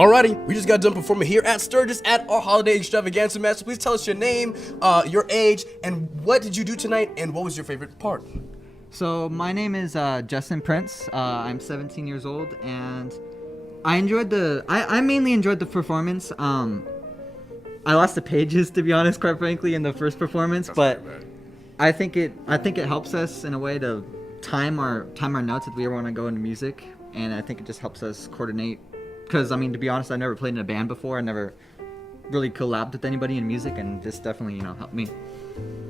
Alrighty, we just got done performing here at Sturgis at our holiday extravaganza match. So please tell us your name, your age, and what did you do tonight, and what was your favorite part? So my name is Justin Prince. I'm 17 years old, and I mainly enjoyed the performance. I lost the pages, to be honest, quite frankly, in the first performance, but I think it helps us in a way to time our notes if we ever want to go into music, and I think it just helps us coordinate. Because, I mean, to be honest, I've never played in a band before. I never really collabed with anybody in music, and this definitely, helped me.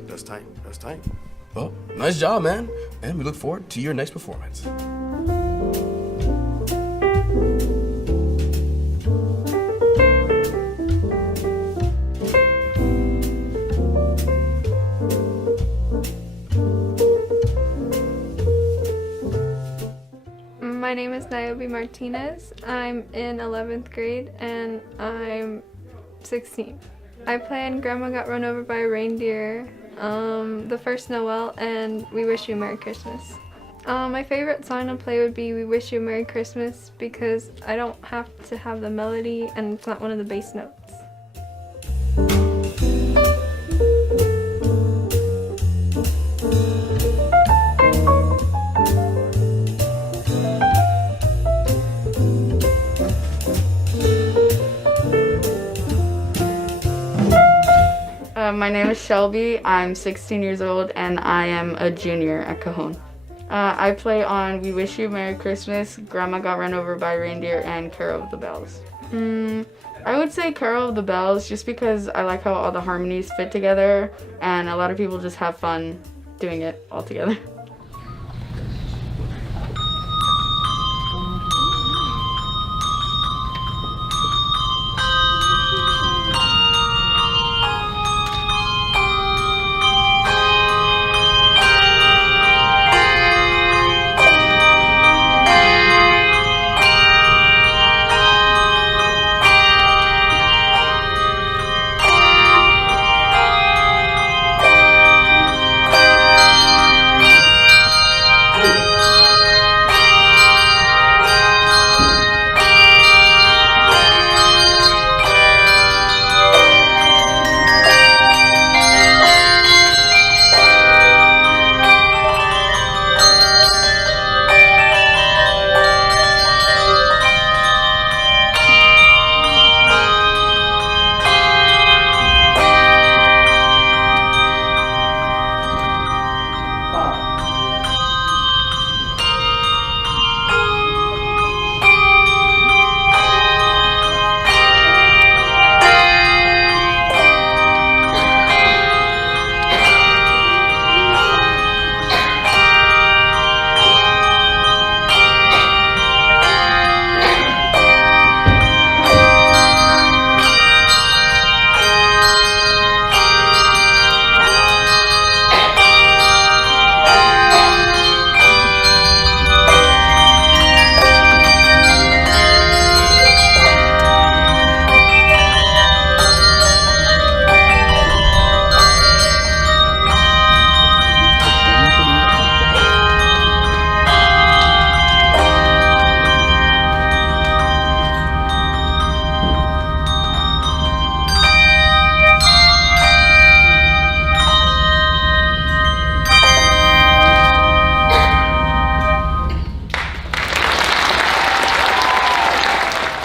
That's tight. Well, nice job, man. And we look forward to your next performance. My name is Niobe Martinez. I'm in 11th grade and I'm 16. I play in Grandma Got Run Over by a Reindeer, The First Noel, and We Wish You a Merry Christmas. My favorite song to play would be We Wish You a Merry Christmas because I don't have to have the melody and it's not one of the bass notes. My name is Shelby. I'm 16 years old and I am a junior at Cajon. I play on We Wish You a Merry Christmas, Grandma Got Run Over by a Reindeer, and Carol of the Bells. I would say Carol of the Bells just because I like how all the harmonies fit together and a lot of people just have fun doing it all together.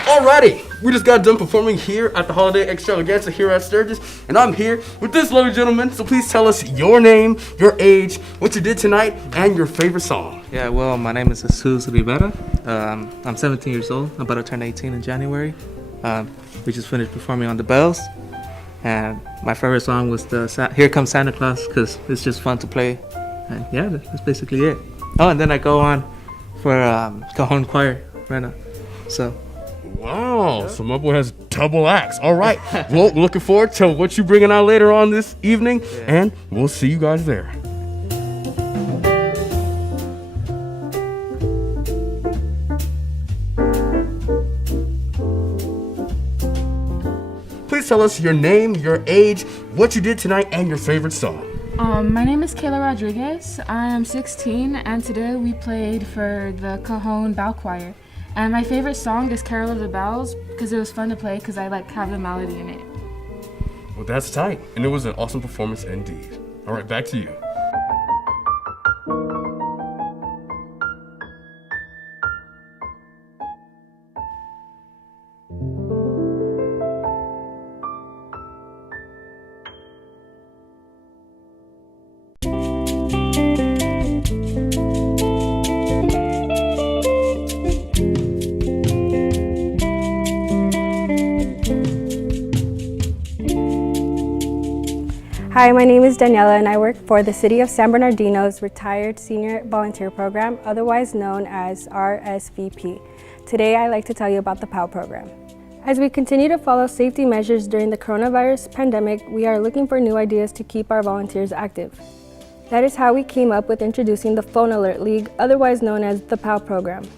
Alrighty, we just got done performing here at the Holiday Extravaganza here at Sturgis, and I'm here with this lovely gentleman, so please tell us your name, your age, what you did tonight, and your favorite song. Yeah, well, my name is Jesus Rivera. I'm 17 years old. I'm about to turn 18 in January. We just finished performing on the Bells, and my favorite song was the Here Comes Santa Claus, because it's just fun to play, and yeah, that's basically it. Oh, and then I go on for Cajon Choir right now, so. Wow, so my boy has double acts. All right, well, we're looking forward to what you're bringing out later on this evening, and we'll see you guys there. Please tell us your name, your age, what you did tonight, and your favorite song. My name is Kayla Rodriguez. I am 16, and today we played for the Cajon Bow Choir. And my favorite song is Carol of the Bells because it was fun to play because I have the melody in it. Well, that's tight, and it was an awesome performance indeed. All right, back to you. Hi, my name is Daniela and I work for the City of San Bernardino's Retired Senior Volunteer Program, otherwise known as RSVP. Today I'd like to tell you about the POW program. As we continue to follow safety measures during the coronavirus pandemic, we are looking for new ideas to keep our volunteers active. That is how we came up with introducing the Phone Alert League, otherwise known as the POW program.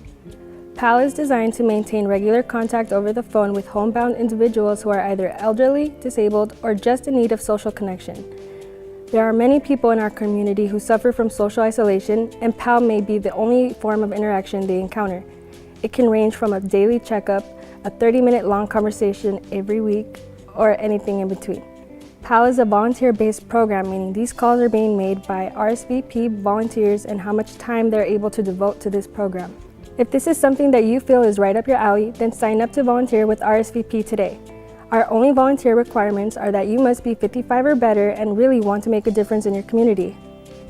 PAL is designed to maintain regular contact over the phone with homebound individuals who are either elderly, disabled, or just in need of social connection. There are many people in our community who suffer from social isolation, and PAL may be the only form of interaction they encounter. It can range from a daily checkup, a 30-minute long conversation every week, or anything in between. PAL is a volunteer-based program, meaning these calls are being made by RSVP volunteers and how much time they're able to devote to this program. If this is something that you feel is right up your alley, then sign up to volunteer with RSVP today. Our only volunteer requirements are that you must be 55 or better and really want to make a difference in your community.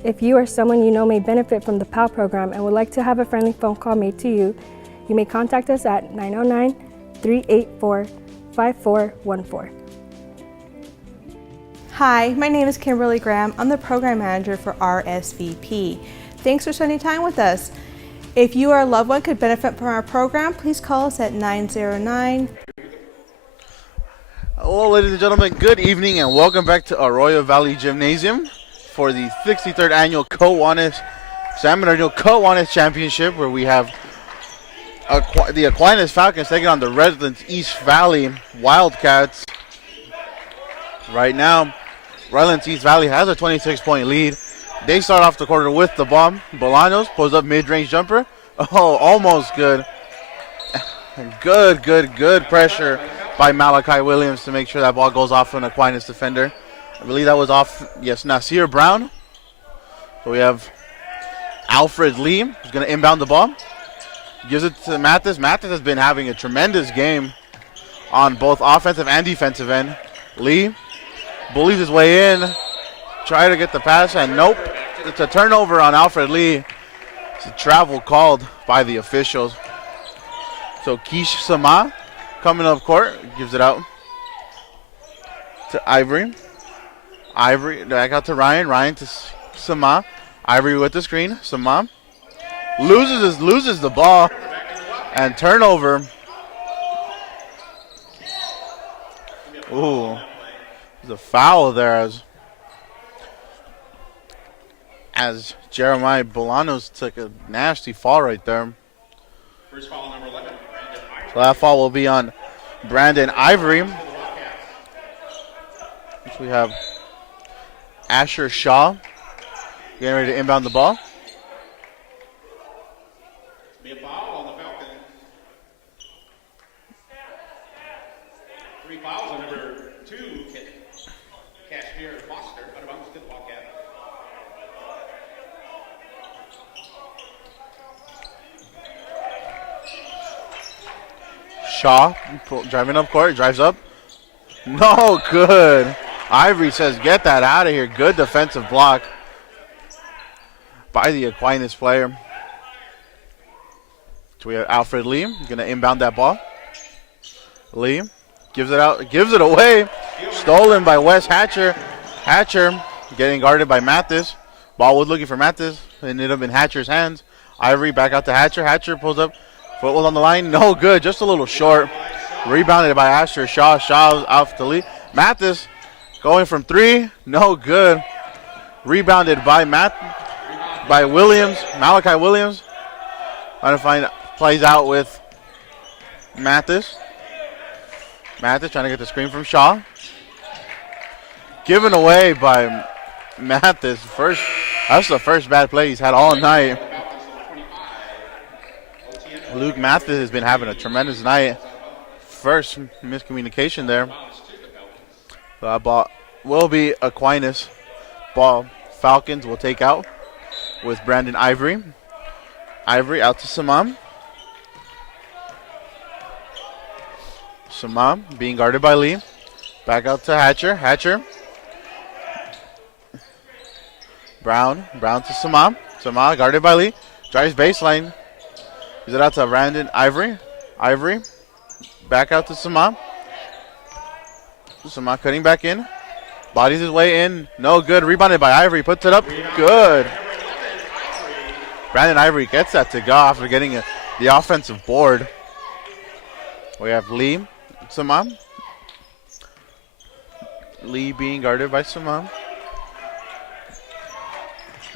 If you or someone you know may benefit from the PAL program and would like to have a friendly phone call made to you, you may contact us at 909-384-5414. Hi, my name is Kimberly Graham. I'm the program manager for RSVP. Thanks for spending time with us. If you or a loved one could benefit from our program, please call us at 909. Hello, ladies and gentlemen. Good evening and welcome back to Arroyo Valley Gymnasium for the 63rd annual San Bernardino Kiwanis Championship, where we have the Aquinas Falcons taking on the Redlands East Valley Wildcats. Right now, Redlands East Valley has a 26-point lead. They start off the quarter with the ball. Bolaños pulls up mid-range jumper. Oh, almost good. Good pressure by Malachi Williams to make sure that ball goes off an Aquinas defender. I believe that was off, yes, Nasir Brown. So we have Alfred Lee, who's going to inbound the ball. Gives it to Mathis. Mathis has been having a tremendous game on both offensive and defensive end. Lee bullies his way in. Try to get the pass, and nope. It's a turnover on Alfred Lee. It's a travel called by the officials. So Kish Sama coming up court, gives it out to Ivory. Ivory back out to Ryan. Ryan to Sama. Ivory with the screen. Sama loses the ball, and turnover. Ooh, there's a foul there as Jeremiah Bolaños took a nasty fall right there. First foul, number 11. So that foul will be on Brandon Ivory. Which we have Asher Shaw getting ready to inbound the ball. Be a foul on the Falcons. 3 fouls on number 2, Kashmir Foster, out of bounds to the Wildcat. Shaw driving up court, drives up. No good. Ivory says, get that out of here. Good defensive block by the Aquinas player. So we have Alfred Lee going to inbound that ball. Lee gives it out, gives it away. Stolen by Wes Hatcher. Hatcher getting guarded by Mathis. Ball was looking for Mathis. It ended up in Hatcher's hands. Ivory back out to Hatcher. Hatcher pulls up. Foot was on the line. No good. Just a little short. Rebounded by Asher Shaw. Shaw off the lead. Mathis going from 3. No good. Rebounded by Williams. Malachi Williams. Trying to find plays out with Mathis. Mathis trying to get the screen from Shaw. Given away by Mathis. That's the first bad play he's had all night. Luke Mathis has been having a tremendous night. First miscommunication there. Ball will be Aquinas. Ball Falcons will take out with Brandon Ivory. Ivory out to Samam. Samam being guarded by Lee. Back out to Hatcher. Hatcher. Brown to Samam. Samam guarded by Lee. Drives baseline. Gives it out to Brandon Ivory. Ivory. Back out to Samam. Samam cutting back in. Bodies his way in. No good. Rebounded by Ivory. Puts it up. Good. Brandon Ivory gets that to go after getting the offensive board. We have Lee. Samam. Lee being guarded by Samam.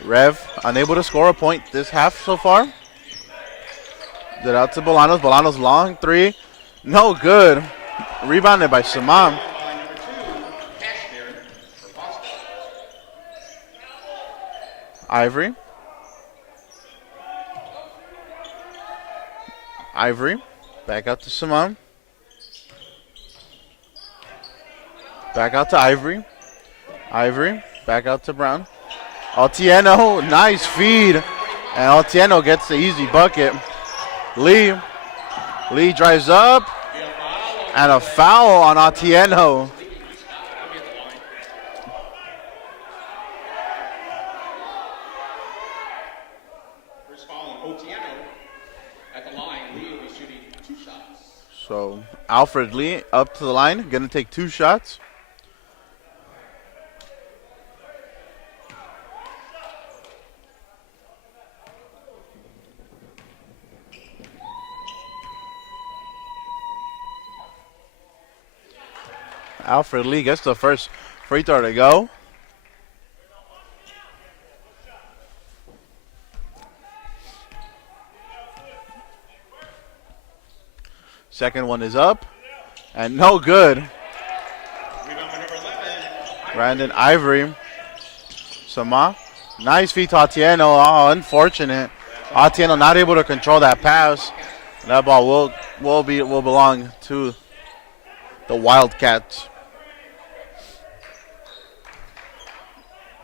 Rev unable to score a point this half so far. Gives it out to Bolanos. Bolanos long three. No good. Rebounded by Samam. Ivory. Ivory. Back out to Samam. Back out to Ivory. Ivory. Back out to Brown. Altieno. Nice feed. And Altieno gets the easy bucket. Lee. Lee drives up. And a foul on Altieno. So Alfred Lee up to the line, going to take 2 shots. Alfred Lee gets the first free throw to go. Second one is up, and no good. Brandon Ivory. Sama. Nice feed to Atieno. Oh, unfortunate. Atieno not able to control that pass. That ball will belong to the Wildcats.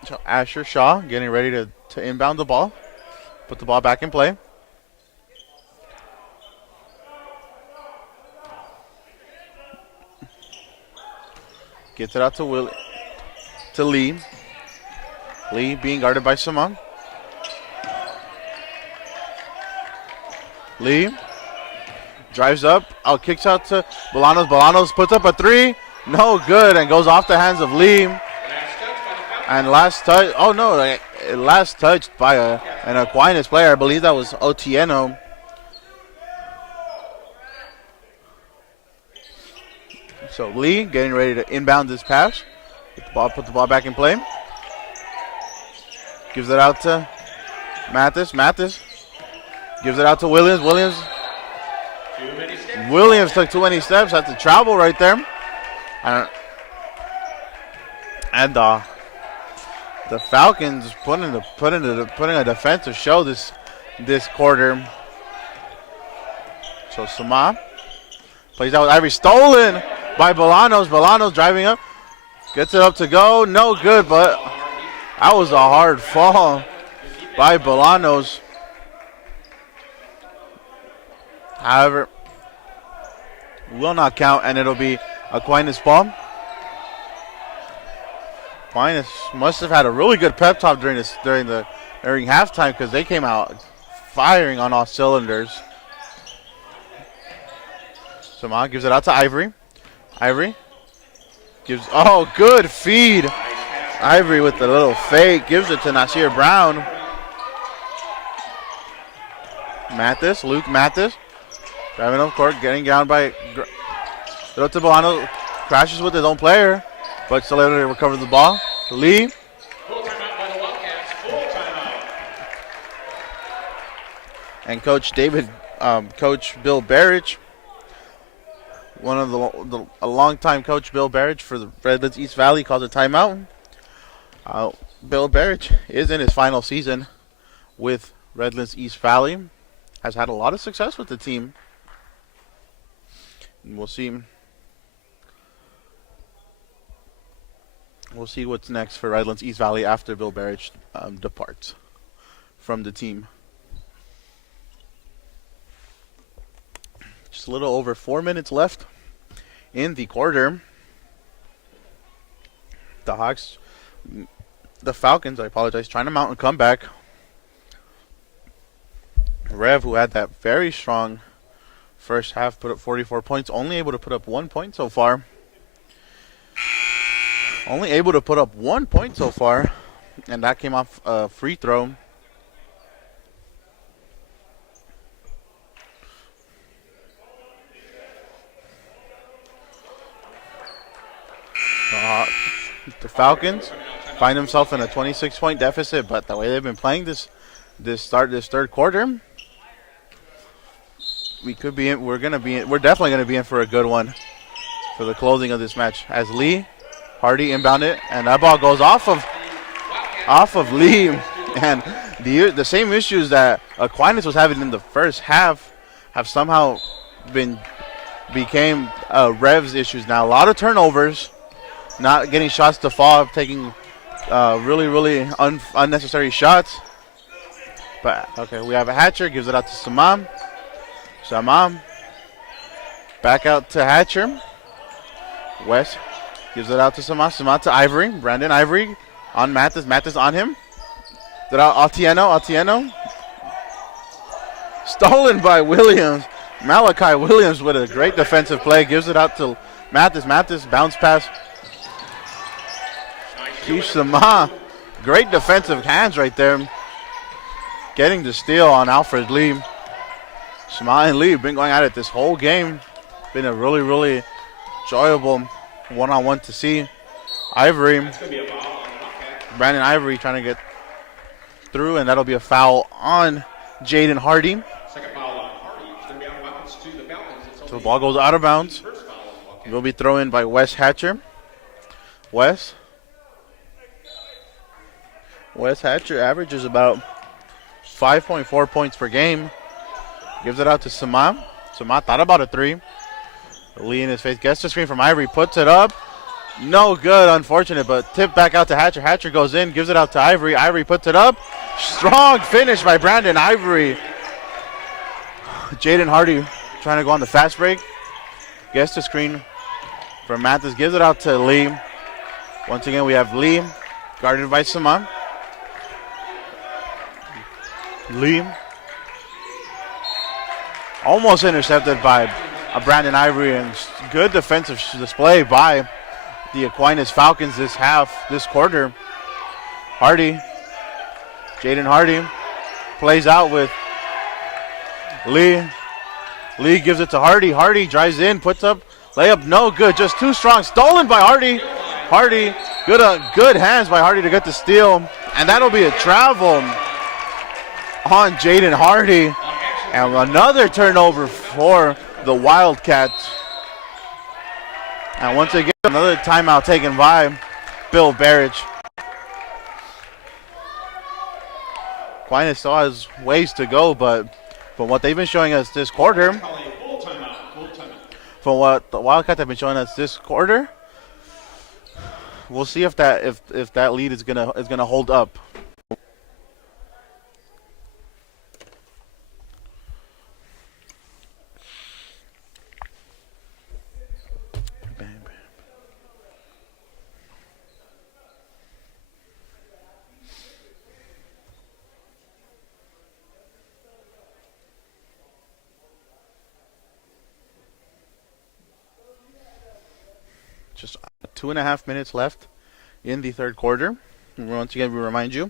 So Asher Shaw getting ready to inbound the ball. Put the ball back in play. Gets it out to Lee. Lee being guarded by Samam. Lee drives up. Kicks out to Bolanos. Bolanos puts up a 3. No good, and goes off the hands of Lee. And last touch. Oh no! Last touched by an Aquinas player. I believe that was Otieno. So Lee getting ready to inbound this pass. Put the ball back in play. Gives it out to Mathis. Mathis gives it out to Williams. Williams took too many steps. Had to travel right there. And the Falcons putting a defensive show this quarter. So Sama plays out with Ivory. Stolen by Bolanos. Bolanos driving up. Gets it up to go. No good, but that was a hard fall by Bolanos. However, will not count, and it'll be Aquinas ball. Aquinas must have had a really good pep talk during halftime, because they came out firing on all cylinders. Sama gives it out to Ivory. Ivory gives, good feed. Ivory with the little fake, gives it to Nasir Brown. Mathis, Luke Mathis, driving up court, getting down by Bolano, crashes with his own player, but still able to recover the ball. Lee. And Coach Bill Barrich, a longtime coach, Bill Barrich for the Redlands East Valley, calls a timeout. Bill Barrich is in his final season with Redlands East Valley has had a lot of success with the team. And we'll see. We'll see what's next for Redlands East Valley after Bill Barrich departs from the team. Just a little over 4 minutes left in the quarter. The Falcons, I apologize, trying to mount a comeback. Rev, who had that very strong first half, put up 44 points, only able to put up 1 point so far. Only able to put up 1 point so far, and that came off a free throw. The Falcons find themselves in a 26-point deficit, but the way they've been playing this third quarter, we're definitely gonna be in for a good one for the closing of this match. As Lee Hardy inbounded, and that ball goes off of Lee, and the same issues that Aquinas was having in the first half have somehow became Rev's issues now. A lot of turnovers. Not getting shots to fall, taking really unnecessary shots. But okay, we have a Hatcher, gives it out to Samam. Samam back out to Hatcher. West gives it out to Samam. Samam to Ivory. Brandon Ivory on Mathis. Mathis on him. Altieno. Stolen by Williams. Malachi Williams with a great defensive play. Gives it out to Mathis. Mathis bounce pass. Sama, great defensive hands right there. Getting the steal on Alfred Lee. Sama and Lee have been going at it this whole game. Been a really enjoyable one-on-one to see. Ivory, Brandon Ivory trying to get through, and that'll be a foul on Jaden Hardy. So the ball goes out of bounds. It will be thrown in by Wes Hatcher. Wes Hatcher averages about 5.4 points per game. Gives it out to Sama. Sama thought about a three. Lee in his face. Gets the screen from Ivory. Puts it up. No good, unfortunate, but tipped back out to Hatcher. Hatcher goes in. Gives it out to Ivory. Ivory puts it up. Strong finish by Brandon Ivory. Jaden Hardy trying to go on the fast break. Gets the screen from Mathis. Gives it out to Lee. Once again, we have Lee guarded by Sama. Lee almost intercepted by Brandon Ivory, and good defensive display by the Aquinas Falcons this quarter. Hardy, Jaden Hardy plays out with Lee. Lee gives it to Hardy. Hardy drives in, puts up, layup, no good, just too strong. Stolen by Hardy. Hardy, good hands by Hardy to get the steal, and that'll be a travel on Jaden Hardy, and another turnover for the Wildcats. And once again, another timeout taken by Bill Barrich. Aquinas still has ways to go, but from what they've been showing us this quarter, from what the Wildcats have been showing us this quarter, we'll see if that lead is gonna hold up. Just 2.5 minutes left in the third quarter. And once again, we remind you,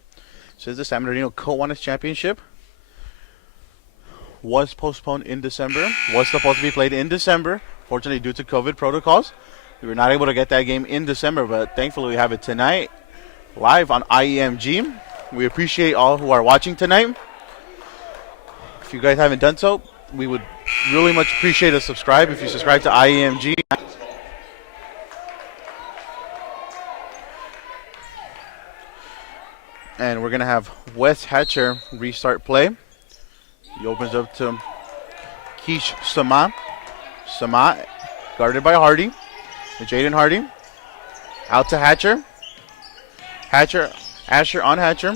says the San Bernardino Kiwanis Championship was postponed in December. Was supposed to be played in December. Fortunately, due to COVID protocols, we were not able to get that game in December, but thankfully we have it tonight live on IEMG. We appreciate all who are watching tonight. If you guys haven't done so, we would really much appreciate a subscribe if you subscribe to IEMG. And we're going to have Wes Hatcher restart play. He opens up to Keish Sama. Sama guarded by Hardy. Jaden Hardy. Out to Hatcher. Asher on Hatcher.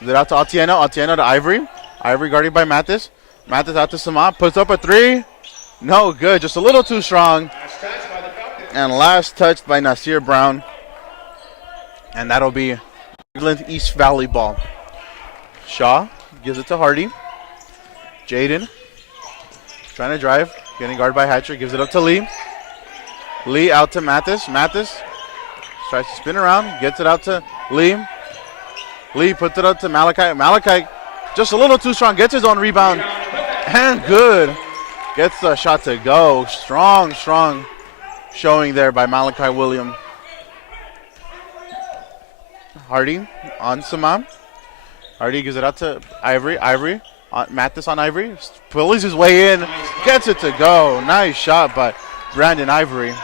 Gives it out to Atieno. Atieno to Ivory. Ivory guarded by Mathis. Mathis out to Sama. Puts up a three. No good. Just a little too strong. And last touched by Nasir Brown. And that'll be Midland East Valley ball. Shaw gives it to Hardy. Jaden trying to drive. Getting guarded by Hatcher. Gives it up to Lee. Lee out to Mathis. Mathis tries to spin around. Gets it out to Lee. Lee puts it up to Malachi. Malachi just a little too strong. Gets his own rebound. And good. Gets the shot to go. Strong showing there by Malachi William. Hardy on Samam. Hardy gives it out to Ivory. Ivory. Mathis on Ivory. Pulls his way in. Gets it to go. Nice shot by Brandon Ivory.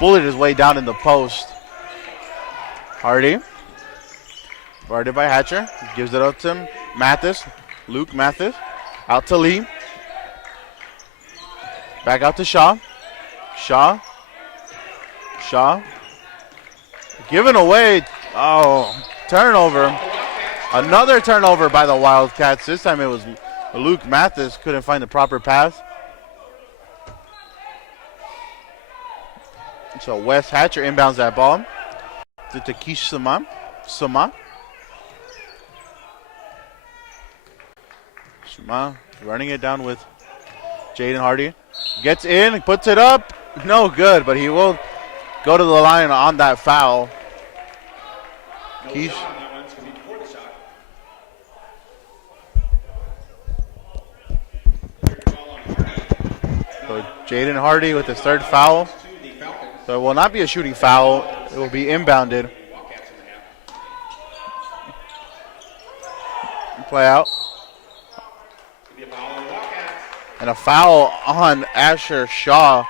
Bullet his way down in the post. Hardy. Guarded by Hatcher. Gives it up to Mathis. Luke Mathis. Out to Lee. Back out to Shaw. Shaw. Giving away. Oh, turnover. Another turnover by the Wildcats. This time it was Luke Mathis. Couldn't find the proper pass. So Wes Hatcher inbounds that ball to Keish Sama. Running it down with Jaden Hardy. Gets in, puts it up. No good, but he will go to the line on that foul. Keish. So Jaden Hardy with his third foul. So it will not be a shooting foul. It will be inbounded. Play out. And a foul on Asher Shaw.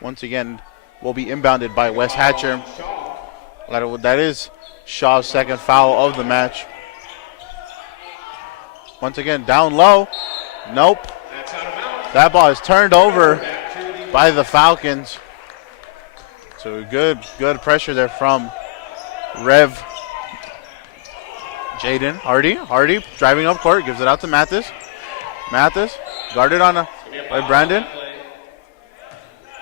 Once again, will be inbounded by Wes Hatcher. That is Shaw's second foul of the match. Once again, down low. Nope. That ball is turned over by the Falcons. So good pressure there from Rev. Jaden Hardy. Hardy driving up court, gives it out to Mathis. Mathis guarded on by Brandon.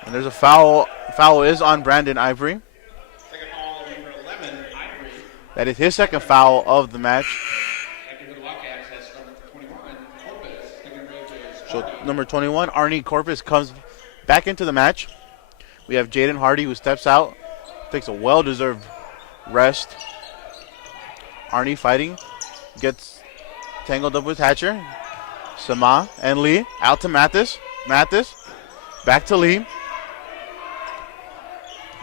And there's a foul. Foul is on Brandon Ivory. That is his second foul of the match. So number 21, Arnie Corpus, comes back into the match. We have Jaden Hardy who steps out, takes a well-deserved rest. Arnie fighting, gets tangled up with Hatcher. Sama and Lee out to Mathis. Mathis back to Lee.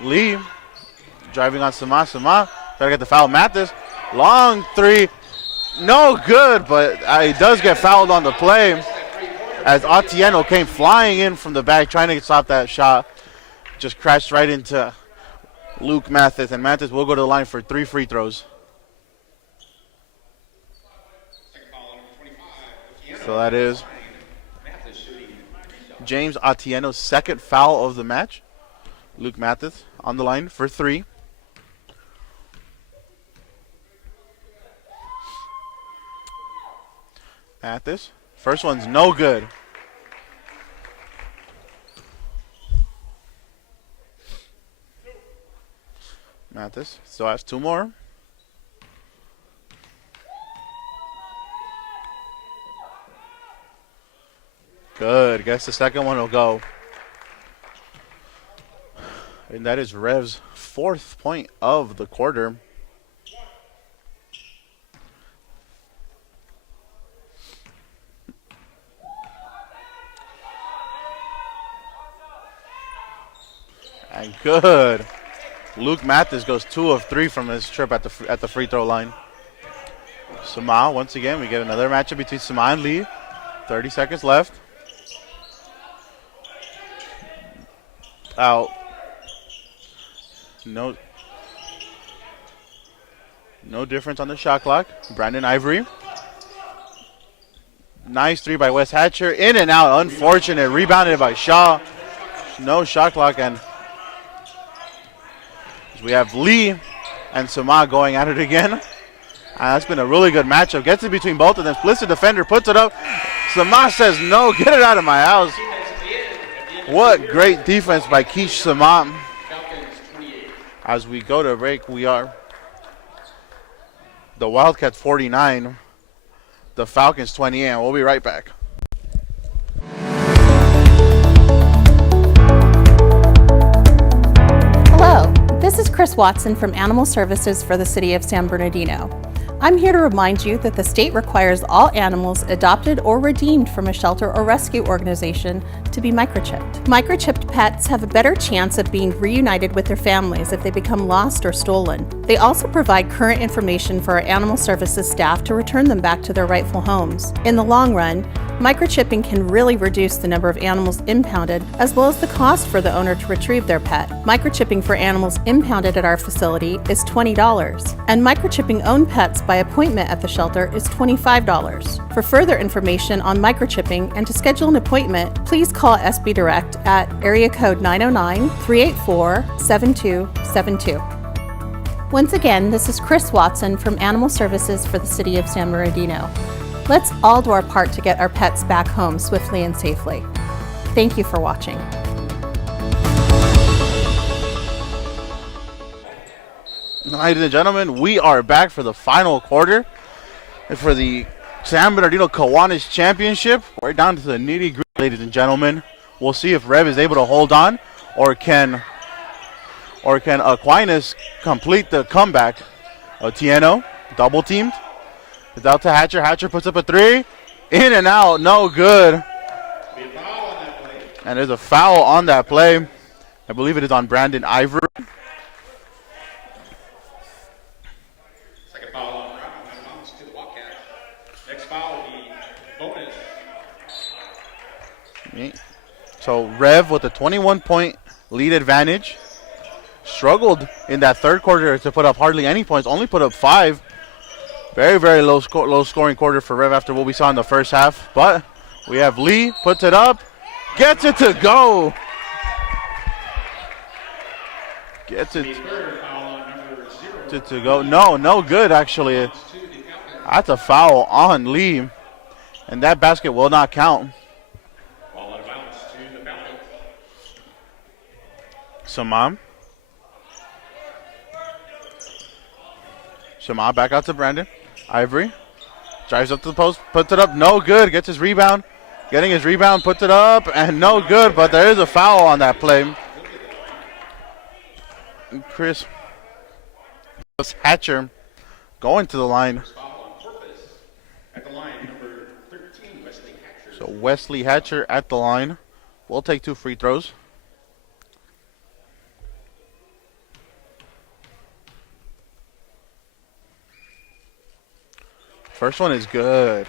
Lee driving on Sama. Sama trying to get the foul. Mathis, long three, no good, but he does get fouled on the play as Atieno came flying in from the back trying to stop that shot. Just crashed right into Luke Mathis, and Mathis will go to the line for 3 free throws. So that is James Atieno's second foul of the match. Luke Mathis on the line for 3. Mathis, first one's no good. Mathis still has 2 more. Good. Guess the second one will go. And that is Rev's 4th point of the quarter. And good. Luke Mathis goes 2 of 3 from his trip at the free throw line. Sama, once again, we get another matchup between Sama and Lee. 30 seconds left. Out. No difference on the shot clock. Brandon Ivory Nice three by Wes Hatcher. In and out. Unfortunate. Rebounded by Shaw. No shot clock. And we have Lee and Sama going at it again. That's been a really good matchup. Gets it between both of them. Splits the defender. Puts it up. Sama says, no, get it out of my house. What great defense by Keish Sama. As we go to break, we are the Wildcats 49, the Falcons 28, and we'll be right back. Hello, this is Chris Watson from Animal Services for the City of San Bernardino. I'm here to remind you that the state requires all animals adopted or redeemed from a shelter or rescue organization to be microchipped. Microchipped pets have a better chance of being reunited with their families if they become lost or stolen. They also provide current information for our animal services staff to return them back to their rightful homes. In the long run, microchipping can really reduce the number of animals impounded as well as the cost for the owner to retrieve their pet. Microchipping for animals impounded at our facility is $20, and microchipping owned pets by appointment at the shelter is $25. For further information on microchipping and to schedule an appointment, please call SB Direct at area code 909-384-7272. Once again, this is Chris Watson from Animal Services for the City of San Bernardino. Let's all do our part to get our pets back home swiftly and safely. Thank you for watching. Ladies and gentlemen, we are back for the final quarter for the San Bernardino Kiwanis Championship. We're down to the nitty-gritty, ladies and gentlemen. We'll see if Rev is able to hold on, or can Aquinas complete the comeback. Otieno, double teamed. It's out to Hatcher. Hatcher puts up a three. In and out, no good. And there's a foul on that play. I believe it is on Brandon Ivory. Second foul on Ramos to the Wildcat. Next foul will be bonus. So Rev with a 21-point lead advantage. Struggled in that third quarter to put up hardly any points. Only put up 5. Very, very low scoring quarter for Rev after what we saw in the first half. But we have Lee, puts it up, gets it to go. Gets it to go. No good actually. That's a foul on Lee. And that basket will not count. Samam back out to Brandon. Ivory drives up to the post, puts it up, no good, gets his rebound. Getting his rebound, puts it up, and no good, but there is a foul on that play. Chris Hatcher going to the line. So Wesley Hatcher at the line. We'll take 2 free throws. First one is good.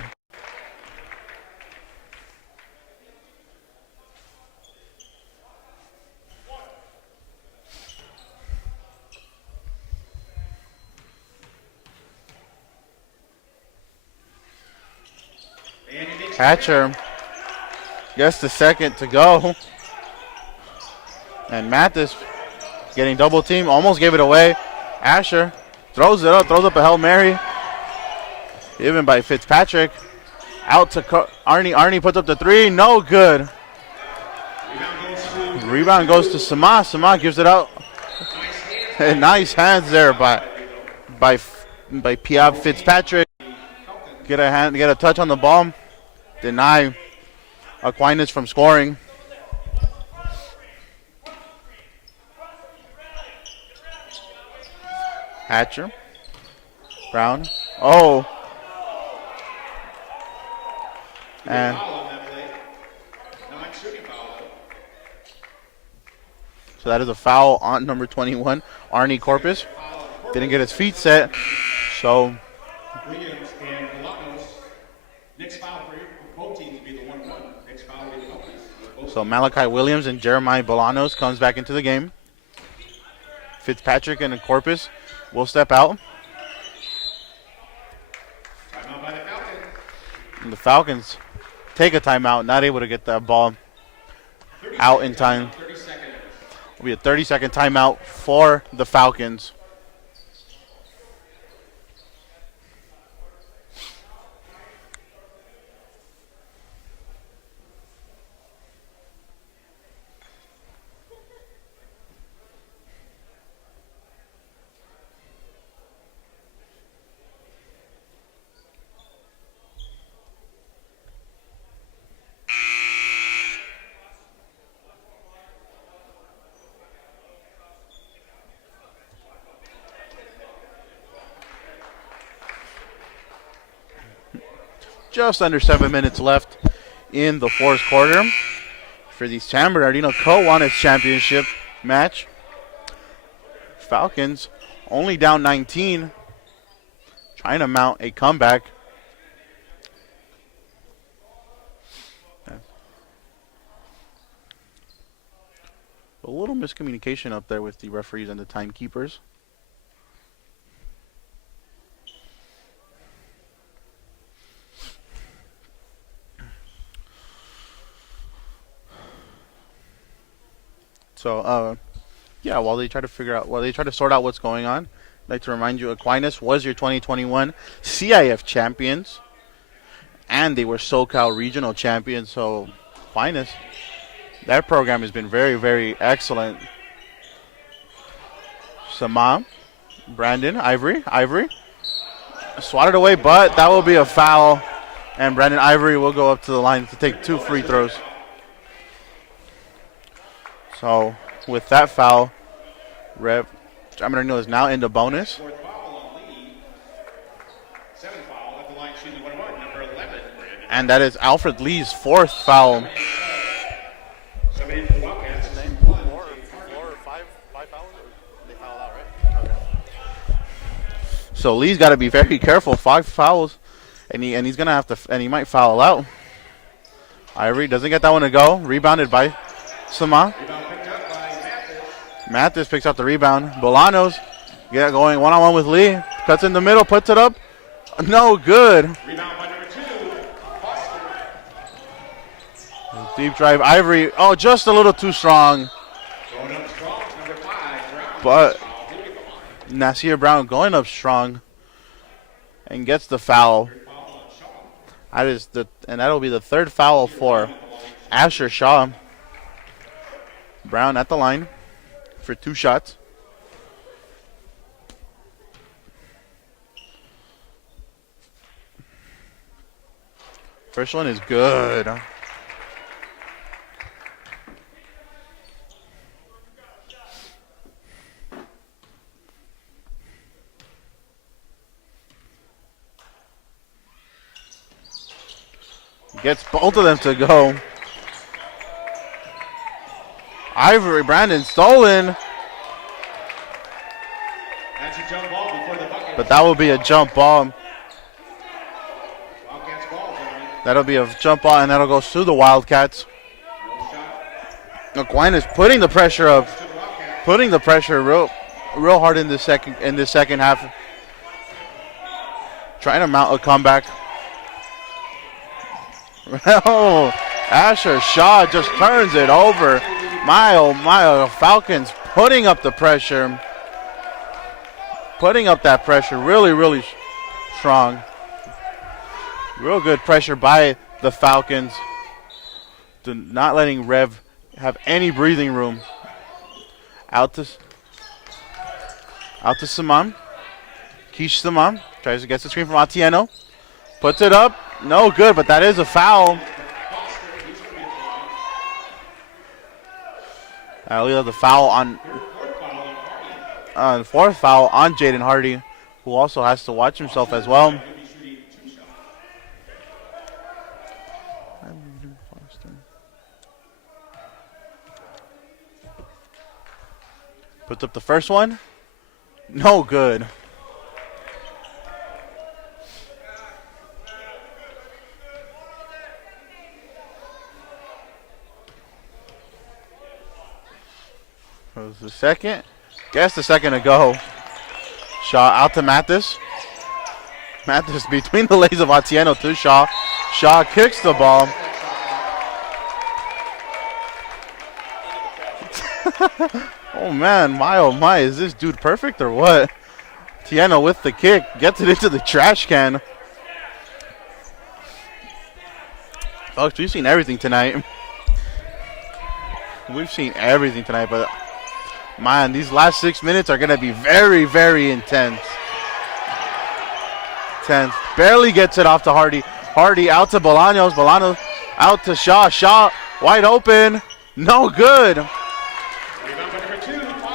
Hatcher gets the second to go. And Mathis getting double teamed, almost gave it away. Asher throws it up, throws up a Hail Mary. Given by Fitzpatrick. Out to Arnie. Arnie puts up the 3. No good. Rebound goes to Sama. Sama gives it out. Nice hands there by Piab Fitzpatrick. Get a touch on the ball. Deny Aquinas from scoring. Hatcher. Brown. Oh. And so that is a foul on number 21, Arnie Corpus. Didn't get his feet set, so Malachi Williams and Jeremiah Bolanos comes back into the game. Fitzpatrick and Corpus will step out. And the Falcons take a timeout, not able to get that ball out in time. It'll be a 30-second timeout for the Falcons. Just under 7 minutes left in the fourth quarter for the San Bernardino Kiwanis Championship match. Falcons only down 19, trying to mount a comeback. A little miscommunication up there with the referees and the timekeepers. So, yeah, while they try to sort out what's going on, I'd like to remind you, Aquinas was your 2021 CIF champions, and they were SoCal regional champions. So, Aquinas, that program has been very, very excellent. Samam, Brandon, Ivory, swatted away, but that will be a foul, and Brandon Ivory will go up to the line to take 2 free throws. So, with that foul, San Bernardino is now into bonus. And that is Alfred Lee's 4th foul. So Lee's got to be very careful. 5 fouls, and he's gonna have to, and he might foul out. Ivory doesn't get that one to go. Rebounded by Sama. Mathis picks up the rebound. Bolanos going one-on-one with Lee. Cuts in the middle, puts it up. No good. Deep drive, Ivory. Oh, just a little too strong. But Nasir Brown going up strong and gets the foul. And that'll be the 3rd foul for Asher Shaw. Brown at the line for 2 shots. First one is good. Gets both of them to go. Ivory, Brandon stolen. But that will be a jump ball. That'll be a jump ball, and that'll go through the Wildcats. Aquinas putting the pressure up, real hard in the second half. Trying to mount a comeback. Oh, Asher Shaw just turns it over. My Falcons putting up the pressure. Putting up that pressure really, really strong. Real good pressure by the Falcons. Not letting Rev have any breathing room. Out to Samam. Keish Samam tries to get the screen from Atieno. Puts it up. No good, but that is a foul. We have the foul on 4th foul on Jaden Hardy, who also has to watch himself as well. Puts up the first one. No good. Was the second? Guess the second to go. Shaw out to Mathis. Mathis between the legs of Atieno to Shaw. Shaw kicks the ball. Oh man, my oh my, is this dude perfect or what? Tieno with the kick, gets it into the trash can. Folks, we've seen everything tonight. We've seen everything tonight, but man, these last 6 minutes are going to be very, very intense. Barely gets it off to Hardy. Hardy out to Bolaños. Bolaños out to Shaw. Shaw wide open. No good.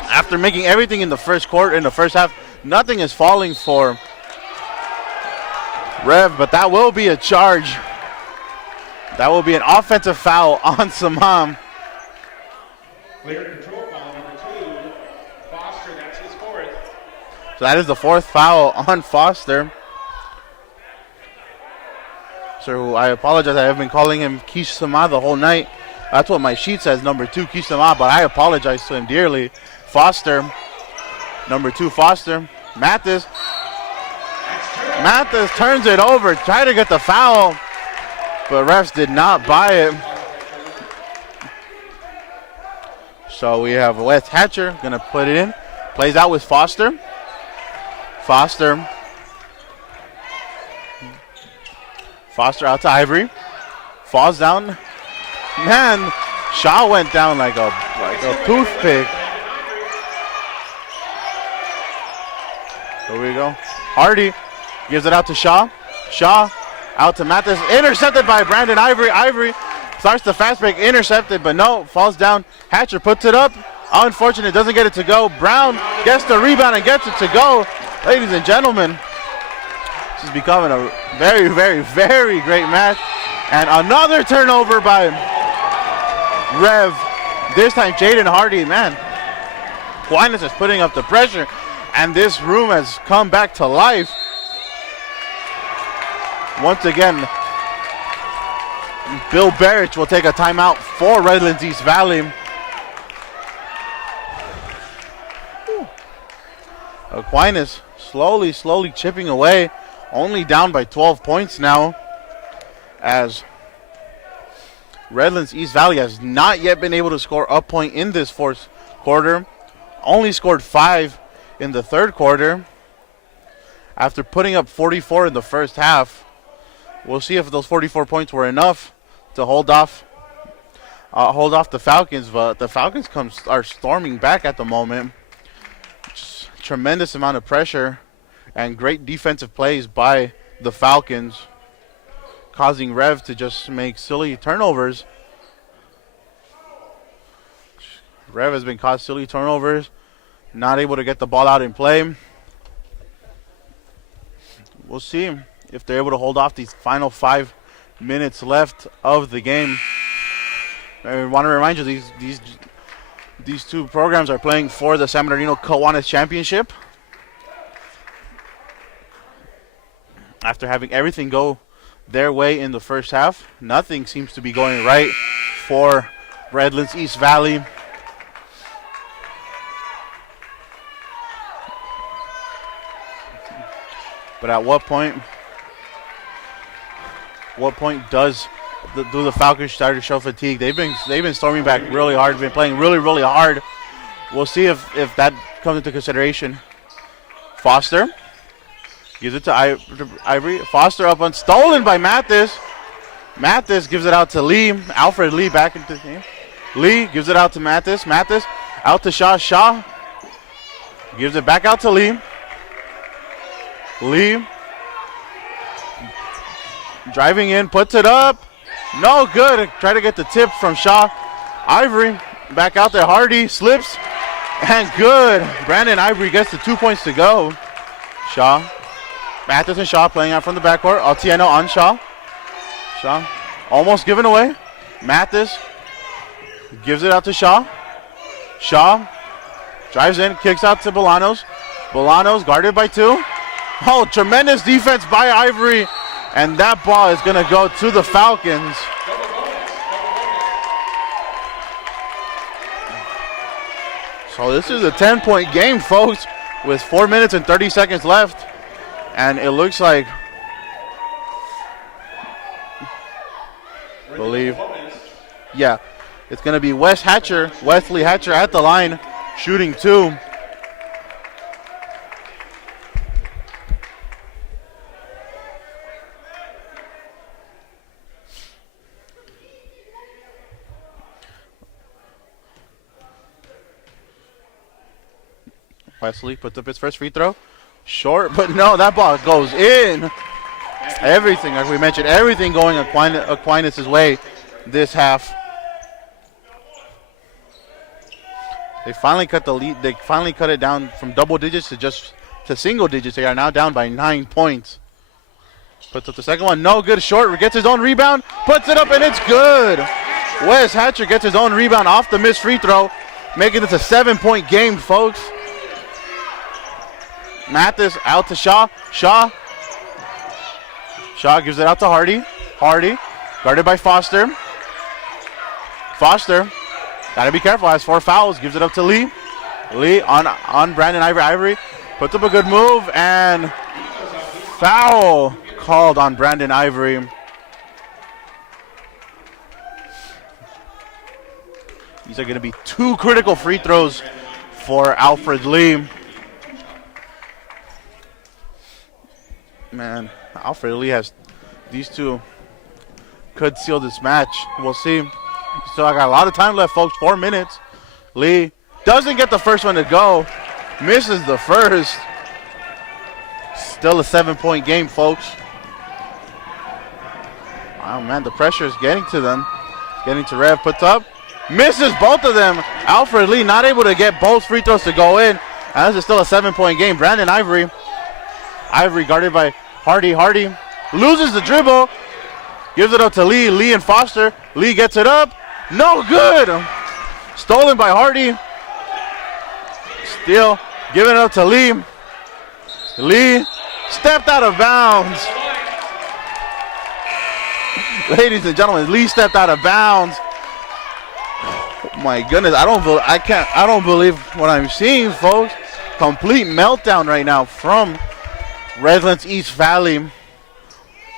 After making everything in the first quarter, in the first half, nothing is falling for Rev, but that will be a charge. That will be an offensive foul on Samam. Player control foul number 2, Foster, that's his 4th. So that is the 4th foul on Foster. So I apologize, I have been calling him Kish Sama the whole night. That's what my sheet says, number 2, Kish Sama, but I apologize to him dearly. Foster, number 2, Foster. Mathis turns it over, try to get the foul, but refs did not buy it. So we have Wes Hatcher gonna put it in. Plays out with Foster. Foster out to Ivory. Falls down. Man, Shaw went down like a toothpick. Here we go. Hardy gives it out to Shaw. Shaw out to Mathis. Intercepted by Brandon Ivory. Ivory starts the fast break. Intercepted, but no. Falls down. Hatcher puts it up. Unfortunate, doesn't get it to go. Brown gets the rebound and gets it to go. Ladies and gentlemen, this is becoming a very, very, very great match. And another turnover by Rev. This time, Jaden Hardy, man. Aquinas is putting up the pressure. And this room has come back to life. Once again, Bill Barrich will take a timeout for Redlands East Valley. Aquinas slowly chipping away. Only down by 12 points now, as Redlands East Valley has not yet been able to score a point in this fourth quarter. Only scored 5 in the third quarter after putting up 44 in the first half. We'll see if those 44 points were enough to hold off the Falcons, but the Falcons are storming back at the moment. Just tremendous amount of pressure and great defensive plays by the Falcons, causing Rev to just make silly turnovers. Rev has been caused silly turnovers, not able to get the ball out in play. We'll see if they're able to hold off these final 5 minutes left of the game. I want to remind you, these two programs are playing for the San Bernardino Kiwanis Championship. After having everything go their way in the first half, nothing seems to be going right for Redlands East Valley. But at what point do the Falcons start to show fatigue? They've been storming back really hard, been playing really hard. We'll see if that comes into consideration. Foster gives it to Ivory. Foster up on, stolen by Mathis. Mathis gives it out to Lee. Alfred Lee back into the game. Lee gives it out to Mathis. Mathis out to Shaw. Shaw gives it back out to Lee. Lee driving in, puts it up. No good. Try to get the tip from Shaw. Ivory back out there. Hardy slips and good. Brandon Ivory gets the 2 points to go. Shaw. Mathis and Shaw playing out from the backcourt. Altieno on Shaw. Shaw almost given away. Mathis gives it out to Shaw. Shaw drives in, kicks out to Bolaños. Bolaños guarded by 2. Oh, tremendous defense by Ivory. And that ball is going to go to the Falcons. So this is a 10-point game, folks, with 4 minutes and 30 seconds left. And it looks like, It's going to be Wesley Hatcher at the line, shooting 2. Wesley puts up his first free throw. Short, but no, that ball goes in. Everything, like we mentioned, everything going Aquinas' way this half. They finally cut the lead. They finally cut it down from double digits to single digits. They are now down by 9 points. Puts up the second one. No good. Short gets his own rebound. Puts it up, and it's good. Wes Hatcher gets his own rebound off the missed free throw, making this a 7-point game, folks. Mathis out to Shaw. Shaw gives it out to Hardy. Hardy guarded by Foster. Foster, gotta be careful, has 4 fouls. Gives it up to Lee. Lee on Brandon Ivory. Ivory puts up a good move, and foul called on Brandon Ivory. These are gonna be 2 critical free throws for Alfred Lee. Man, Alfred Lee has these 2 could seal this match. We'll see. Still got a lot of time left, folks. 4 minutes. Lee doesn't get the first one to go. Misses the first. Still a 7-point game, folks. Wow, man, the pressure is getting to them. Getting to Rev. Puts up. Misses both of them. Alfred Lee not able to get both free throws to go in. And this is still a 7-point game. Brandon Ivory. Ivory guarded by Hardy. Hardy loses the dribble. Gives it up to Lee. Lee and Foster. Lee gets it up. No good. Stolen by Hardy. Still giving it up to Lee. Lee stepped out of bounds. Ladies and gentlemen, Lee stepped out of bounds. Oh my goodness, I don't believe what I'm seeing, folks. Complete meltdown right now from Redlands East Valley.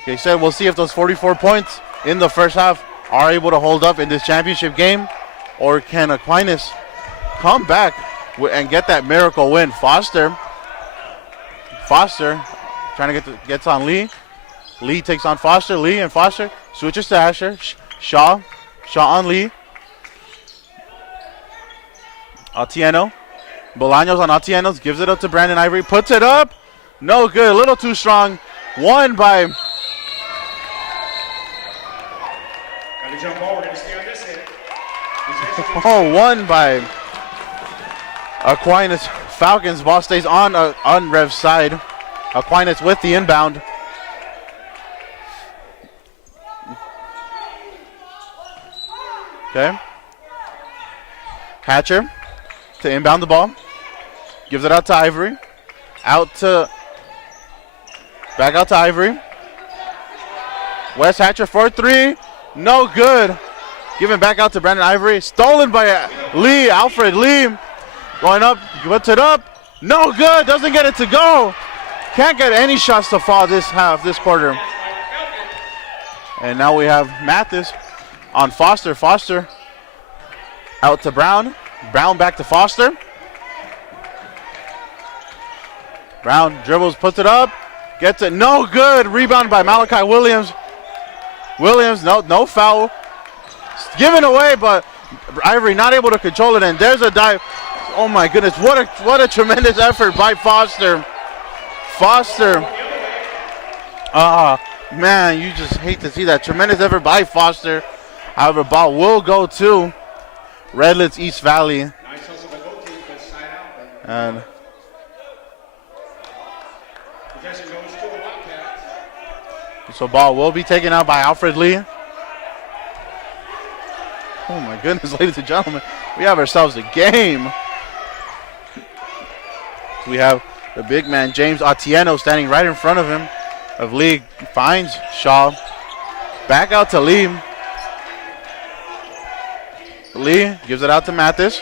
They said we'll see if those 44 points in the first half are able to hold up in this championship game, or can Aquinas come back and get that miracle win. Foster trying to gets on Lee. Lee takes on Foster. Lee and Foster switches to Asher. Shaw on Lee. Atieno. Bolaños on Atieno. Gives it up to Brandon Ivory. Puts it up. No good. A little too strong. Won by... Gotta jump over. Gotta stay on this hit. Won by Aquinas Falcons. Ball stays on Rev's side. Aquinas with the inbound. Okay. Hatcher to inbound the ball. Gives it out to Ivory. Back out to Ivory. Wes Hatcher for 3. No good. Giving back out to Brandon Ivory. Stolen by Lee. Alfred Lee. Going up. Puts it up. No good. Doesn't get it to go. Can't get any shots to fall this quarter. And now we have Mathis on Foster. Foster out to Brown. Brown back to Foster. Brown dribbles, puts it up. Gets it. No good. Rebound by Malachi Williams. Williams, no foul. Given away, but Ivory not able to control it. And there's a dive. Oh my goodness. What a tremendous effort by Foster. Foster. Man, you just hate to see that. Tremendous effort by Foster. However, ball will go to Redlands East Valley. And so ball will be taken out by Alfred Lee. Oh my goodness, ladies and gentlemen. We have ourselves a game. We have the big man, James Atieno, standing right in front of him. Of Lee, finds Shaw. Back out to Lee. Lee gives it out to Mathis.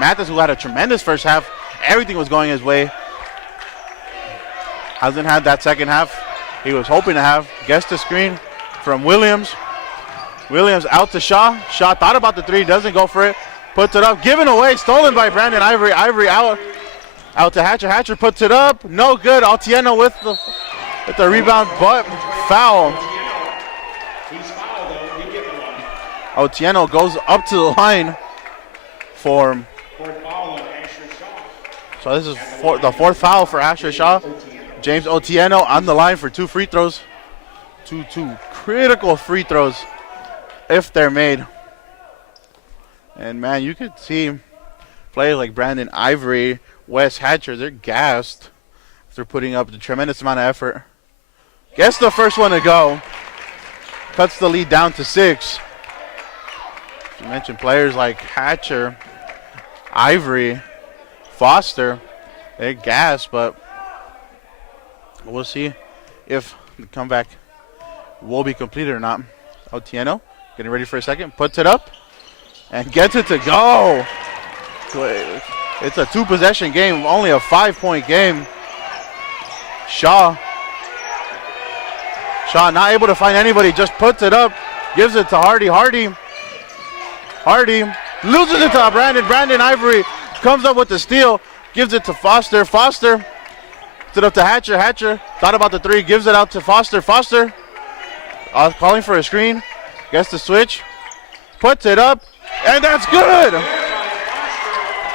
Mathis, who had a tremendous first half. Everything was going his way. Hasn't had that second half he was hoping to have. Gets the screen from Williams. Williams out to Shaw. Shaw thought about the three, doesn't go for it. Puts it up, given away, stolen by Brandon Ivory. Ivory out to Hatcher. Hatcher puts it up, no good. Altieno with the rebound, but foul. Altieno goes up to the line for. So this is the fourth foul for Asher Shaw. James Otieno on the line for 2 free throws. Two critical free throws if they're made. And man, you could see players like Brandon Ivory, Wes Hatcher, they're gassed after putting up the tremendous amount of effort. Gets the first one to go. Cuts the lead down to 6. You mentioned players like Hatcher, Ivory, Foster, they're gassed, but we'll see if the comeback will be completed or not. Otieno getting ready for a second, puts it up and gets it to go. It's a 2-possession game, only a 5-point game. Shaw not able to find anybody, just puts it up, gives it to Hardy. Hardy loses it to Brandon. Brandon Ivory comes up with the steal, gives it to Foster. Foster puts it up to Hatcher. Hatcher thought about the three, gives it out to Foster. Foster calling for a screen, gets the switch, puts it up, and that's good.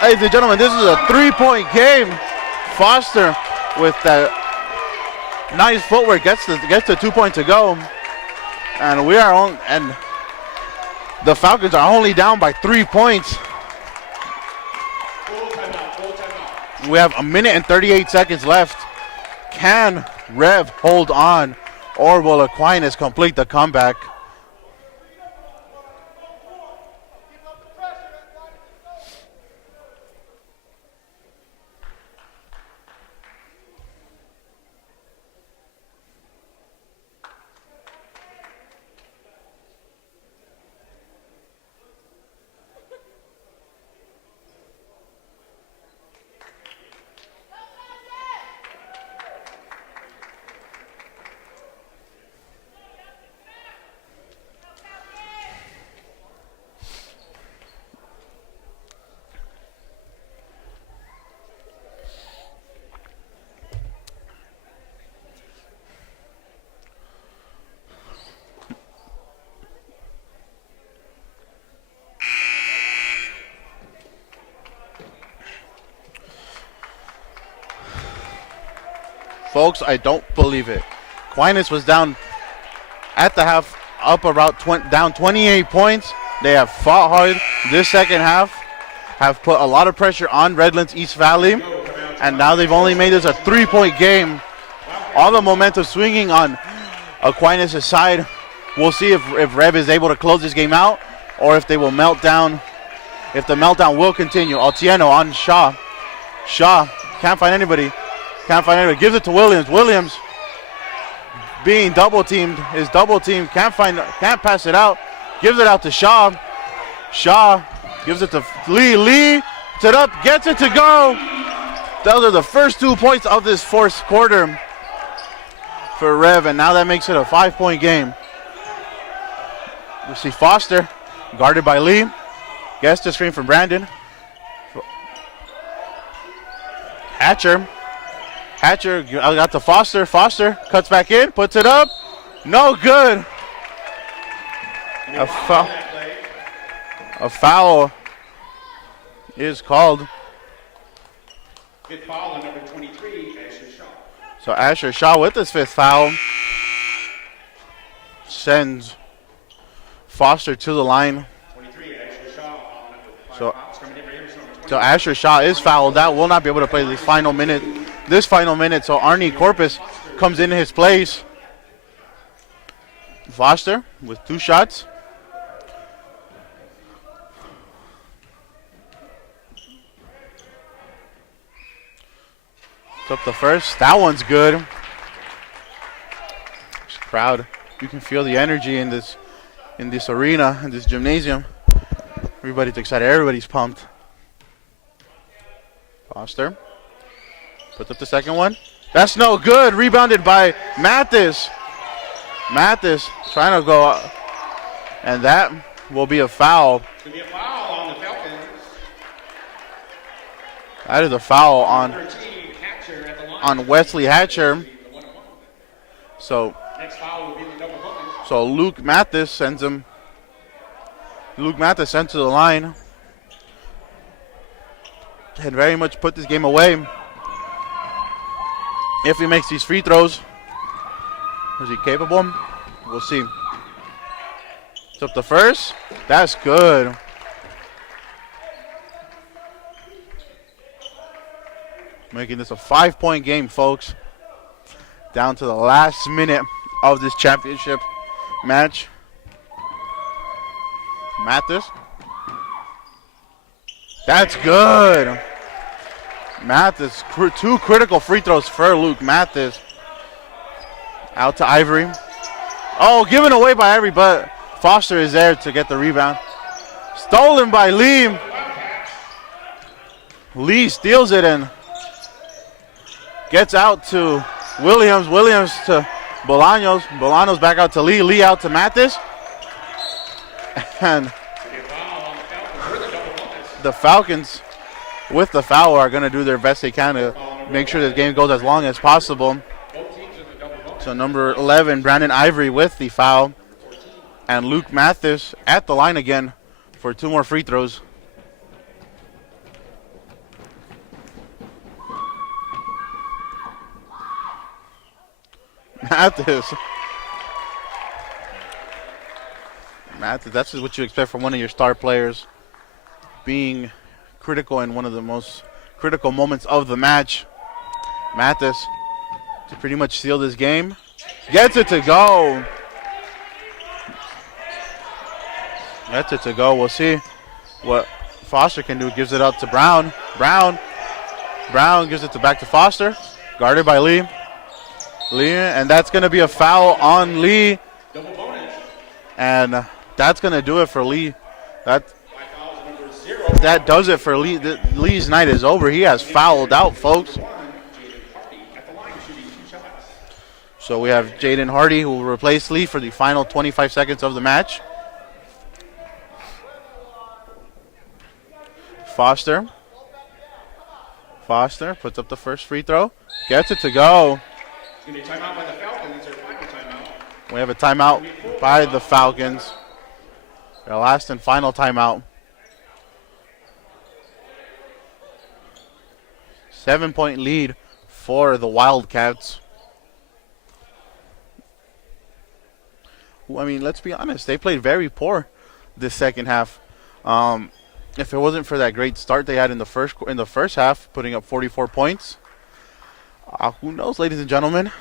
Ladies and gentlemen, this is a 3-point game. Foster with that nice footwork gets the 2 point to go, and the Falcons are only down by 3 points. We have 1 minute and 38 seconds left. Can Rev hold on, or will Aquinas complete the comeback? Folks, I don't believe it. Aquinas was down at the half, up about down 28 points. They have fought hard this second half, have put a lot of pressure on Redlands East Valley, and now they've only made this a 3-point game. All the momentum swinging on Aquinas' side. We'll see if Rev is able to close this game out, or if they will melt down, if the meltdown will continue. Altieno on Shaw. Shaw can't find anybody. Gives it to Williams. Williams being double teamed. Is double teamed. Can't pass it out. Gives it out to Shaw. Shaw gives it to Lee. Lee puts it up. Gets it to go. Those are the first 2 points of this fourth quarter for Rev, and now that makes it a 5-point game. We see Foster guarded by Lee. Gets the screen from Brandon. Hatcher got to Foster. Foster cuts back in, puts it up. No good. A foul is called. Fifth foul on number 23, Asher Shaw. So Asher Shaw with his 5th foul sends Foster to the line. 23, Asher Shaw on So Asher Shaw is fouled. That will not be able to play this final minute. So Arnie Corpus comes in his place. Foster with 2 shots. Took the first. That one's good. This crowd, you can feel the energy in this arena, in this gymnasium. Everybody's excited. Everybody's pumped. Foster puts up the second one. That's no good. Rebounded by Mathis. Mathis trying to go And that will be a foul. It's going to be a foul on the Falcons. That is a foul on 13, Hatcher at the line. on Wesley Hatcher. So Next foul will be the double hook. so Luke Mathis sends him. Luke Mathis sent to the line. Can very much put this game away if he makes these free throws. Is he capable? We'll see. It's up the first. That's good. Making this a 5-point game, folks. Down to the last minute of this championship match. Mathis. That's good. Mathis, 2 critical free throws for Luke Mathis. Out to Ivory. Oh, given away by Ivory, but Foster is there to get the rebound. Stolen by Lee. Lee steals it and gets out to Williams. Williams to Bolaños. Bolaños back out to Lee. Lee out to Mathis. And the Falcons, with the foul, are going to do their best they can to make sure this game goes as long as possible. So number 11, Brandon Ivory with the foul. And Luke Mathis at the line again for 2 more free throws. Mathis, that's just what you expect from one of your star players. Being critical in one of the most critical moments of the match. Mathis to pretty much seal this game. Gets it to go. Gets it to go. We'll see what Foster can do. Gives it up to Brown. Brown gives it back to Foster. Guarded by Lee. And that's going to be a foul on Lee. And that's going to do it for Lee. That does it for Lee. Lee's night is over. He has fouled out, folks. So we have Jaden Hardy, who will replace Lee for the final 25 seconds of the match. Foster puts up the first free throw. Gets it to go. It's going to be a timeout by the Falcons. Their final timeout. We have a timeout by the Falcons. Their last and final timeout. 7-point lead for the Wildcats. I mean, let's be honest. They played very poor this second half. If it wasn't for that great start they had in the first half, putting up 44 points, who knows, ladies and gentlemen?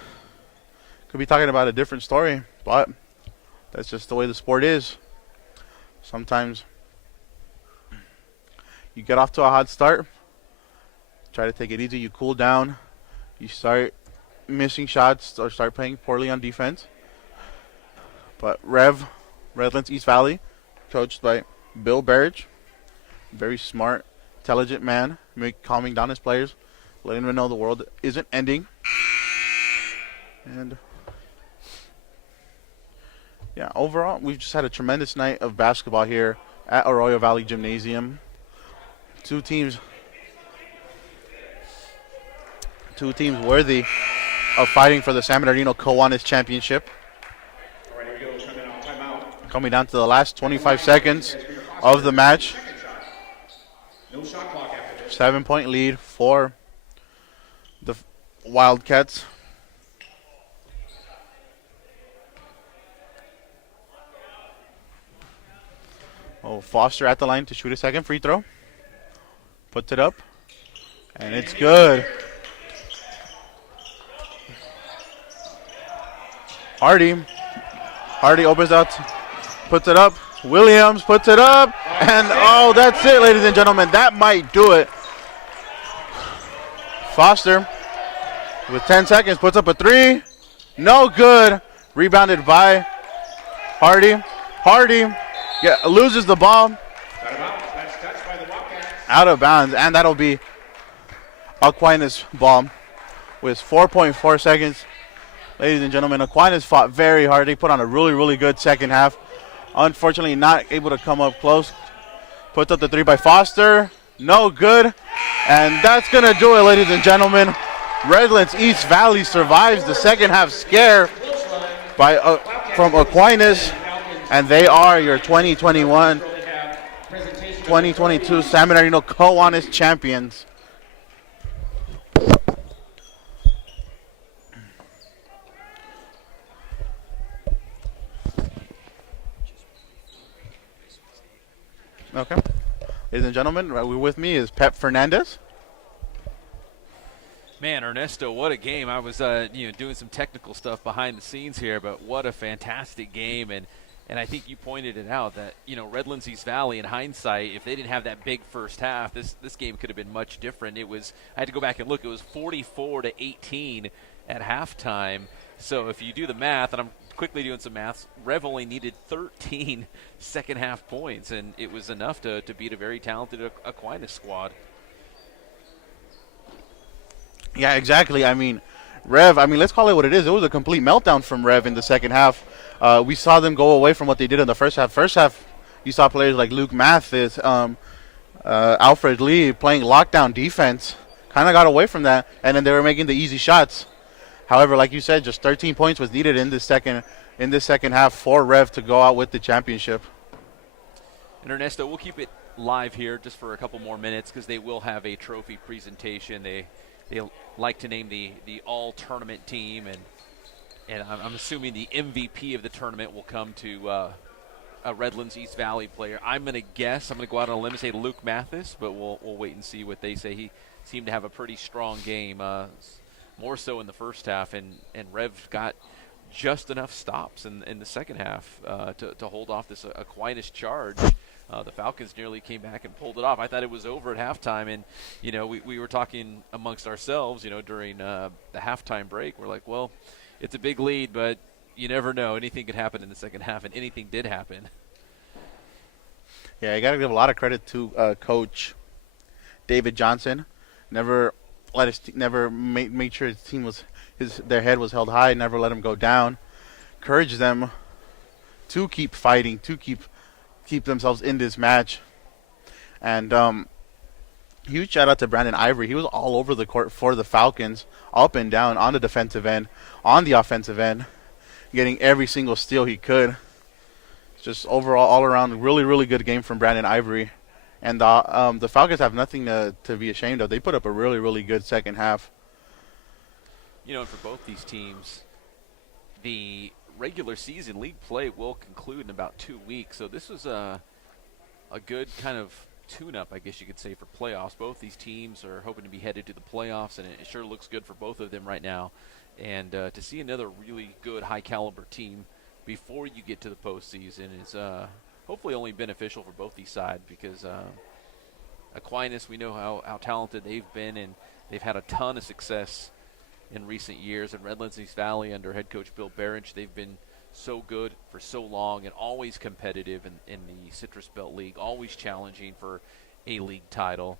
Could be talking about a different story, but that's just the way the sport is. Sometimes you get off to a hot start, try to take it easy, you cool down, you start missing shots or start playing poorly on defense. But Redlands East Valley, coached by Bill Berridge, very smart, intelligent man, calming down his players, letting them know the world isn't ending. And yeah, overall, we've just had a tremendous night of basketball here at Arroyo Valley Gymnasium. Two teams worthy of fighting for the San Bernardino Kiwanis Championship. All right, here we go. Timeout. Coming down to the last 25 seconds of the match. No shot clock after this. 7-point lead for the Wildcats. Oh, Foster at the line to shoot a second free throw. Puts it up. And it's good. Hardy opens out, puts it up. Williams puts it up. And oh, that's it, ladies and gentlemen. That might do it. Foster with 10 seconds puts up a 3. No good. Rebounded by Hardy. Loses the ball. Out of bounds. And that'll be Aquinas' ball with 4.4 seconds. Ladies and gentlemen, Aquinas fought very hard. They put on a really, really good second half. Unfortunately, not able to come up close. Puts up the 3 by Foster. No good. And that's going to do it, ladies and gentlemen. Redlands East Valley survives the second half scare from Aquinas. And they are your 2021-2022 San Bernardino Kiwanis champions. Okay. Ladies and gentlemen, with me is Pep Fernandez. Man, Ernesto, what a game. I was doing some technical stuff behind the scenes here, but what a fantastic game. And I think you pointed it out that, Redlands East Valley, in hindsight, if they didn't have that big first half, this game could have been much different. I had to go back and look. It was 44-18 at halftime. So if you do the math, and I'm quickly doing some maths, Rev only needed 13 second half points, and it was enough to beat a very talented Aquinas squad. Yeah, exactly. Rev, let's call it what it is. It was a complete meltdown from Rev in the second half. We saw them go away from what they did in the first half. First half, you saw players like Luke Mathis, Alfred Lee playing lockdown defense. Kind of got away from that, and then they were making the easy shots. However, like you said, just 13 points was needed in this second half for Rev to go out with the championship. And Ernesto, we'll keep it live here just for a couple more minutes because they will have a trophy presentation. They like to name the all-tournament team, and I'm assuming the MVP of the tournament will come to a Redlands East Valley player. I'm going to go out on a limb and say Luke Mathis, but we'll wait and see what they say. He seemed to have a pretty strong game, more so in the first half, and Rev got just enough stops in the second half to hold off this Aquinas charge. The Falcons nearly came back and pulled it off. I thought it was over at halftime, and we were talking amongst ourselves, during the halftime break. We're like, well, it's a big lead, but you never know. Anything could happen in the second half, and anything did happen. Yeah, you got to give a lot of credit to Coach David Johnson. Never made sure his team their head was held high. Never let them go down. Encouraged them to keep fighting, to keep themselves in this match. And huge shout out to Brandon Ivory. He was all over the court for the Falcons, up and down, on the defensive end, on the offensive end, getting every single steal he could. Just overall, all around, really, really good game from Brandon Ivory. And the Falcons have nothing to be ashamed of. They put up a really, really good second half. And for both these teams, the regular season league play will conclude in about 2 weeks. So this was a good kind of tune-up, I guess you could say, for playoffs. Both these teams are hoping to be headed to the playoffs, and it sure looks good for both of them right now. And to see another really good, high-caliber team before you get to the postseason is hopefully only beneficial for both these sides, because Aquinas, we know how talented they've been, and they've had a ton of success in recent years. And Redlands East Valley, under head coach Bill Barrage, they've been so good for so long and always competitive in the Citrus Belt League, always challenging for a league title.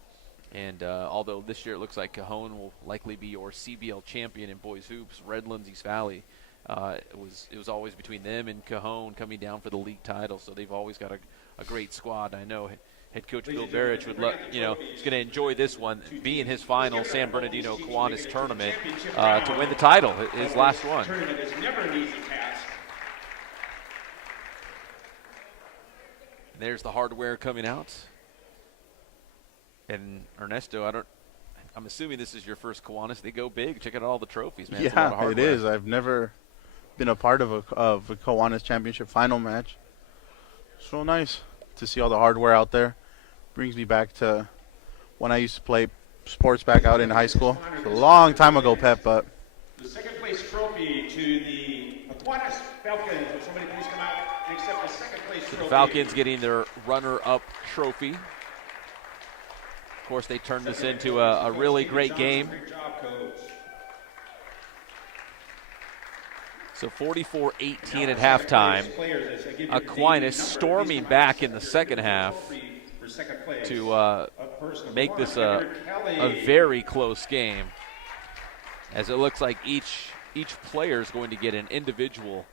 And although this year it looks like Cajon will likely be your CBL champion in boys hoops, Redlands East Valley, it was always between them and Cajon coming down for the league title. So they've always got a great squad. I know head coach Bill Barrage would he's going to enjoy this one, being his final San Bernardino Kiwanis tournament to win the title, his last one. And there's the hardware coming out. And Ernesto, I'm assuming this is your first Kiwanis. They go big. Check out all the trophies, man. Yeah, it is. I've never been a part of a Kiwanis championship final match. So nice to see all the hardware out there. Brings me back to when I used to play sports back out in high school. It's a long time ago, Pep, but the second place trophy to the Aquinas Falcons. Will somebody please come out and accept the second place trophy? The Falcons getting their runner-up trophy. Of course, they turned this into a really great game. So 44-18 at halftime. Aquinas storming back in the second half to make this a very close game, as it looks like each player is going to get an individual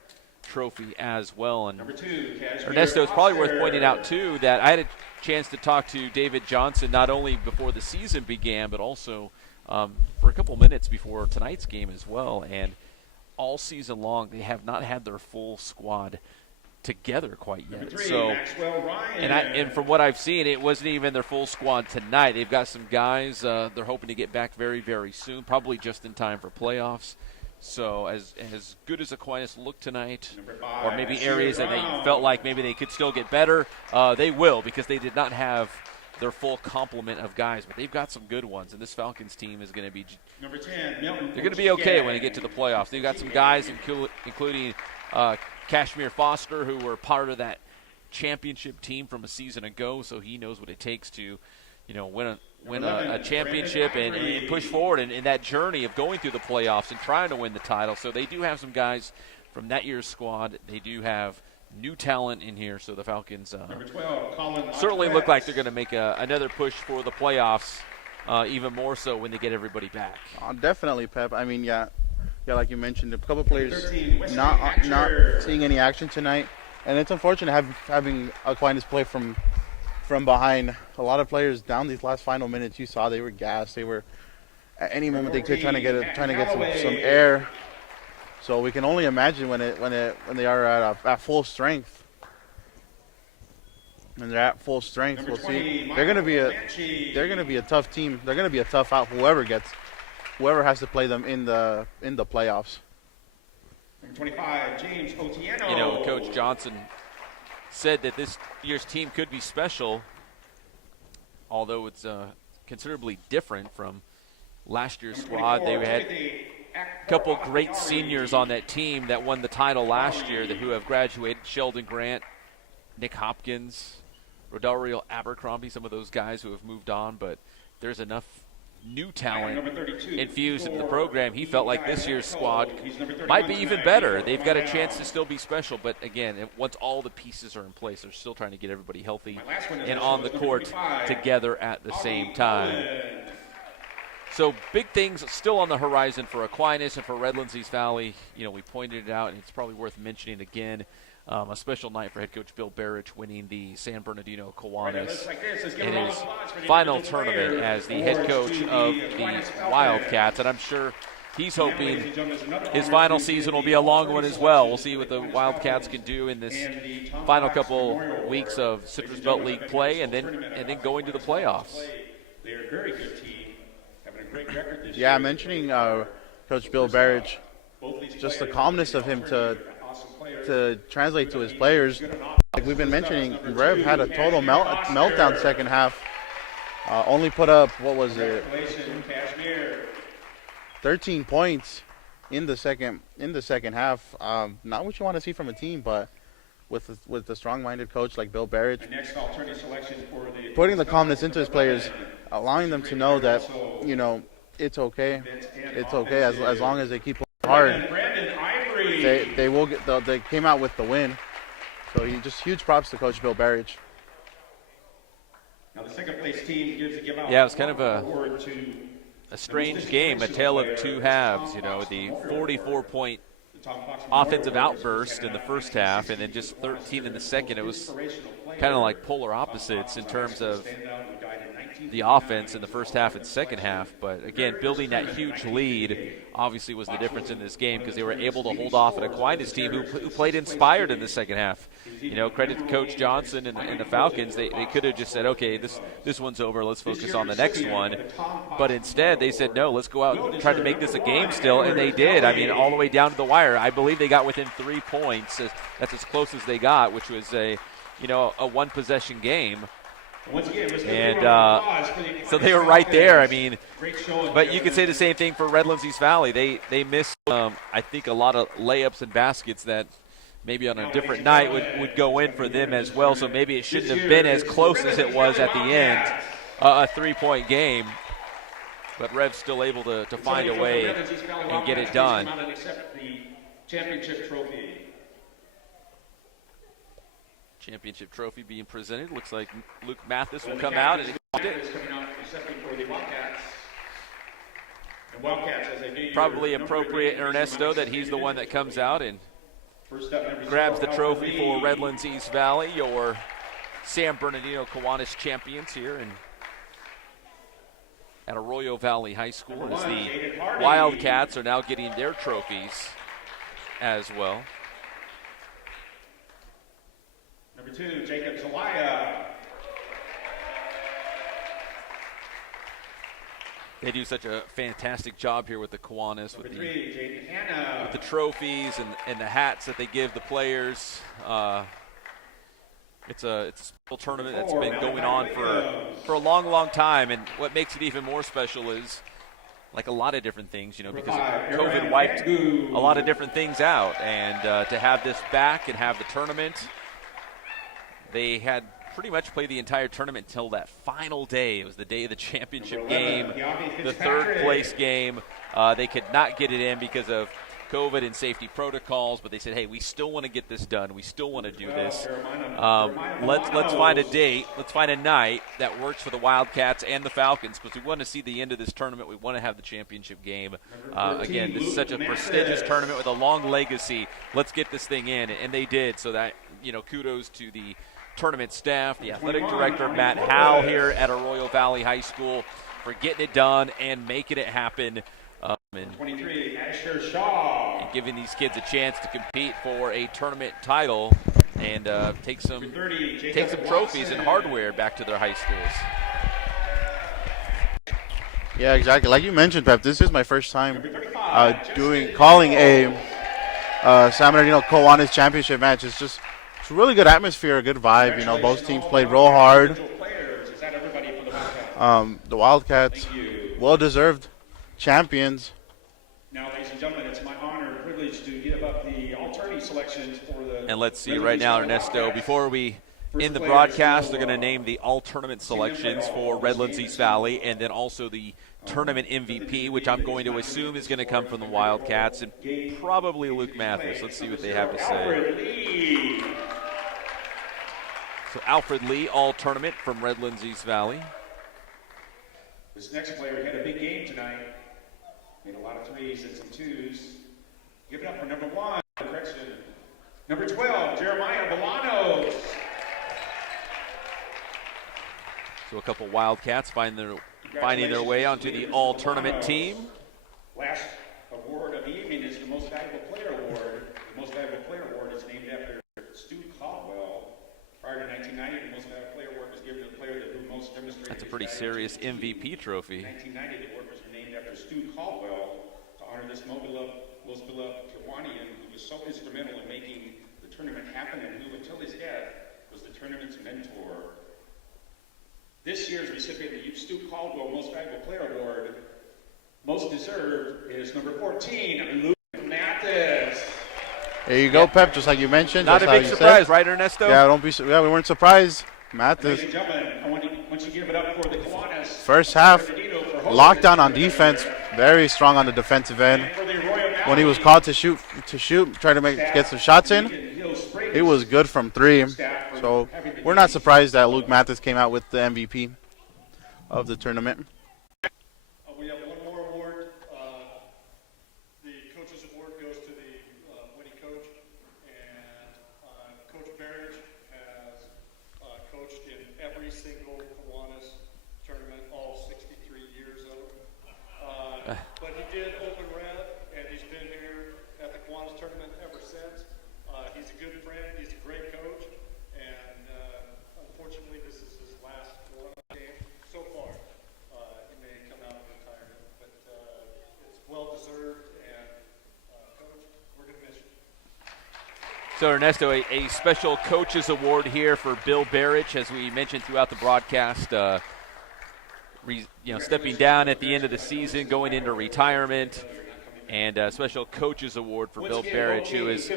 trophy as well. And Kashmir Ernesto, it's probably worth Foster. pointing out too that I had a chance to talk to David Johnson not only before the season began, but also for a couple minutes before tonight's game as well. And all season long, they have not had their full squad together quite yet. Number 3, So, Maxwell Ryan. and from what I've seen, it wasn't even their full squad tonight. They've got some guys they're hoping to get back very, very soon, probably just in time for playoffs. So as good as Aquinas looked tonight, or maybe areas that they felt like maybe they could still get better, they will, because they did not have their full complement of guys. But they've got some good ones, and this Falcons team is going to be Number 10, Milton. they're going to be okay when they get to the playoffs. They've got some guys, including Kashmir Foster, who were part of that championship team from a season ago, so he knows what it takes to, win a championship and push forward in that journey of going through the playoffs and trying to win the title. So they do have some guys from that year's squad. They do have new talent in here, so the Falcons Number 12, Colin certainly Lotteretz. look like they're going to make another push for the playoffs, even more so when they get everybody back. Definitely, Pep. I mean, yeah, like you mentioned, a couple players 13, Wesley not Hatcher. seeing any action tonight, and it's unfortunate having Aquinas play from behind. A lot of players down these last final minutes. You saw they were gassed. They were at any moment they could trying to get some air. So we can only imagine when they are at full strength. When they're at full strength, Number we'll 20, see. They're gonna be Michael a tough team. They're gonna be a tough out. Whoever has to play them in the playoffs. Number 25, James Otieno. Coach Johnson said that this year's team could be special, although it's considerably different from last year's squad. They had a couple great seniors on that team that won the title last year who have graduated. Sheldon Grant, Nick Hopkins, Rodario Abercrombie, some of those guys who have moved on, but there's enough new talent infused into the program. He felt like this year's squad might be even better. They've got a chance to still be special, but again, once all the pieces are in place, they're still trying to get everybody healthy and on the court together at the same time. So big things still on the horizon for Aquinas and for Redlands East Valley. We pointed it out, and it's probably worth mentioning again. A special night for head coach Bill Barrich, winning the San Bernardino Kiwanis in his final tournament as the head coach of the Wildcats. And I'm sure he's hoping his final season will be a long one as well. We'll see what the Wildcats can do in this final couple weeks of Citrus Belt League play, and then going to the playoffs. They're a very good team, having a great record this year. Yeah, mentioning Coach Bill Barrich, just the calmness of him to translate to his players. Like we've been mentioning, Rev had a total meltdown second half. Only put up, 13 points in the second half. Not what you want to see from a team, but with a strong-minded coach like Bill Barrich, putting the calmness into his players, allowing them to know that it's okay. It's okay as long as they keep playing hard. They will get. They came out with the win, so just huge props to Coach Bill Barrich. Now the second place team gives a give out. Yeah, it was kind of a strange game, a tale of two halves. The 44-point offensive outburst in the first half, and then just 13 in the second. It was kind of like polar opposites in terms of the offense in the first half and second half. But again, building that huge lead obviously was the difference in this game, because they were able to hold off an Aquinas team who played inspired in the second half. Credit to Coach Johnson and the Falcons. They could have just said, okay, this one's over, let's focus on the next one. But instead they said, no, let's go out and try to make this a game still, and they did. I mean, all the way down to the wire. I believe they got within 3 points. That's as close as they got, which was a one-possession game. And so they were right there. I mean, but you could say the same thing for Redlands East Valley. They missed, I think, a lot of layups and baskets that maybe on a different night would go in for them as well. So maybe it shouldn't have been as close as it was at the end, a 3-point game. But Rev's still able to find a way and get it done. Championship trophy. Championship trophy being presented. Looks like Luke Mathis will come out and probably appropriate, Ernesto, that he's the one that comes out and grabs the trophy for Redlands East Valley, your San Bernardino Kiwanis champions here at Arroyo Valley High School, as the Wildcats are now getting their trophies as well. Number 2, Jacob Zelaya. They do such a fantastic job here with the Kiwanis, with Jaden Hanna. with the trophies and the hats that they give the players. It's a special tournament that's been going on for a long, long time, and what makes it even more special is, like a lot of different things, because COVID wiped a lot of different things out, and to have this back and have the tournament, they had pretty much played the entire tournament until that final day. It was the day of the championship game, the third place game. They could not get it in because of COVID and safety protocols, but they said, hey, we still want to get this done. We still want to do this. Let's find a date. Let's find a night that works for the Wildcats and the Falcons, because we want to see the end of this tournament. We want to have the championship game. Again, this is such a prestigious tournament with a long legacy. Let's get this thing in, and they did. So that, kudos to the tournament staff, the athletic director, Matt Howe, here at Arroyo Valley High School, for getting it done and making it happen. And 23, Asher Shaw. And giving these kids a chance to compete for a tournament title and take some trophies and hardware back to their high schools. Yeah, exactly. Like you mentioned, Pep, this is my first time calling a San Bernardino Kiwanis championship match. It's a really good atmosphere, a good vibe. Both teams played real hard. The Wildcats, well-deserved champions. Now, ladies and gentlemen, it's my honor and privilege to give up the alternate selections for the. And let's see right now, Ernesto, before we end the broadcast, they're going to name the all-tournament selections for Redlands East Valley, and then also the tournament MVP, which I'm going to assume is going to come from the Wildcats, and probably Luke Mathis. Let's see what they have to say. So Alfred Lee, all-tournament from Redlands East Valley. This next player had a big game tonight. Made a lot of threes and some twos. Give it up for number 1, correction. Number 12, Jeremiah Bolanos. So a couple Wildcats finding their way onto the all-tournament team. Last award of the evening is the Most Valuable Player Award. The Most Valuable Player Award is named after Stu Caldwell. Prior to 1990, the Most Valuable Player Award was given to the player who most demonstrated. That's a pretty serious MVP trophy. In 1990, the award was named after Stu Caldwell to honor this most beloved Kiwanian who was so instrumental in making the tournament happen and who, until his death, was the tournament's mentor. This year's recipient of the Stu Caldwell Most Valuable Player Award, most deserved, is number 14, Luke Mathis. There you go, Pep, just like you mentioned. Not a big surprise, right, Ernesto? Yeah, we weren't surprised. Mathis. Ladies and gentlemen, I want you to give it up for the Kiwanis. First half, lockdown on defense, very strong on the defensive end. When he was called to shoot, try to get some shots in, it was good from 3. So we're not surprised that Luke Mathis came out with the MVP of the tournament. We have one more award. The Coach's Award goes to the winning coach, and Coach Barrage has coached in every single Kiwanis tournament, all 63 years of it. But he did open rep, and he's been here at the Kiwanis tournament ever since. He's a good friend, he's a great coach, and unfortunately this is his last Kiwanis game so far. He may come out of retirement, but it's well deserved, and Coach, we're going to miss you. So Ernesto, a special coaches award here for Bill Barrich, as we mentioned throughout the broadcast. Stepping down at the end of the season, going into retirement, and a special coaches award for Bill Barrich, who has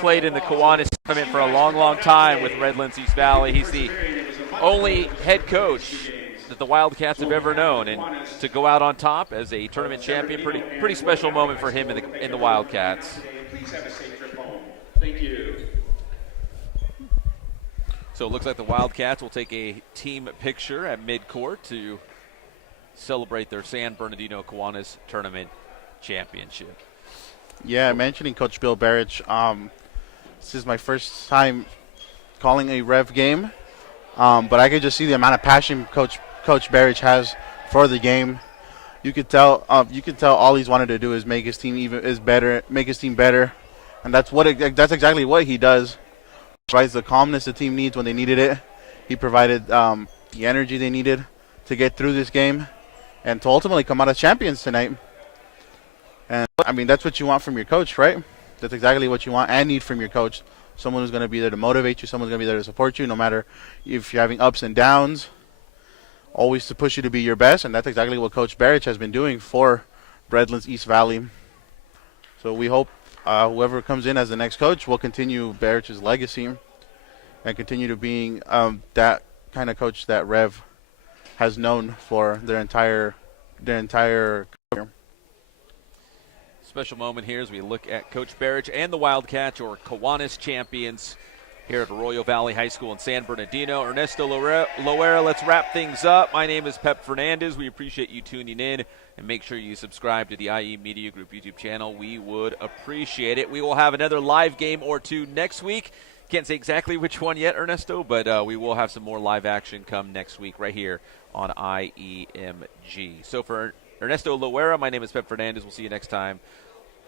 played in the Kiwanis tournament for a long, long time with Redlands East Valley. He's the only head coach that the Wildcats have ever known, and to go out on top as a tournament champion, pretty special moment for him in the Wildcats. Please have a safe trip home. Thank you. So it looks like the Wildcats will take a team picture at midcourt to celebrate their San Bernardino Kiwanis Tournament championship. Yeah, mentioning Coach Bill Barrich, This is my first time calling a Rev game, but I could just see the amount of passion Coach Barrich has for the game. You could tell all he's wanted to do is make his team better, and that's exactly what he does. He provides the calmness the team needs when they needed it. He provided the energy they needed to get through this game and to ultimately come out as champions tonight. And I mean, that's what you want from your coach, right? That's exactly what you want and need from your coach. Someone who's going to be there to motivate you, someone's going to be there to support you, no matter if you're having ups and downs, always to push you to be your best. And that's exactly what Coach Barrich has been doing for Redlands East Valley. So we hope whoever comes in as the next coach will continue Barrich's legacy and continue to being that kind of coach that Rev has known for their entire career. Special moment here as we look at Coach Barrich and the Wildcats, or Kiwanis champions, here at Arroyo Valley High School in San Bernardino. Ernesto Loera, let's wrap things up. My name is Pep Fernandez. We appreciate you tuning in, and make sure you subscribe to the IE Media Group YouTube channel. We would appreciate it. We will have another live game or two next week. Can't say exactly which one yet, Ernesto, but we will have some more live action come next week right here on IEMG. So for Ernesto Loera, my name is Pep Fernandez. We'll see you next time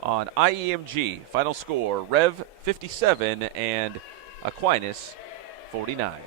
on IEMG. Final score, Rev 57 and Aquinas 49.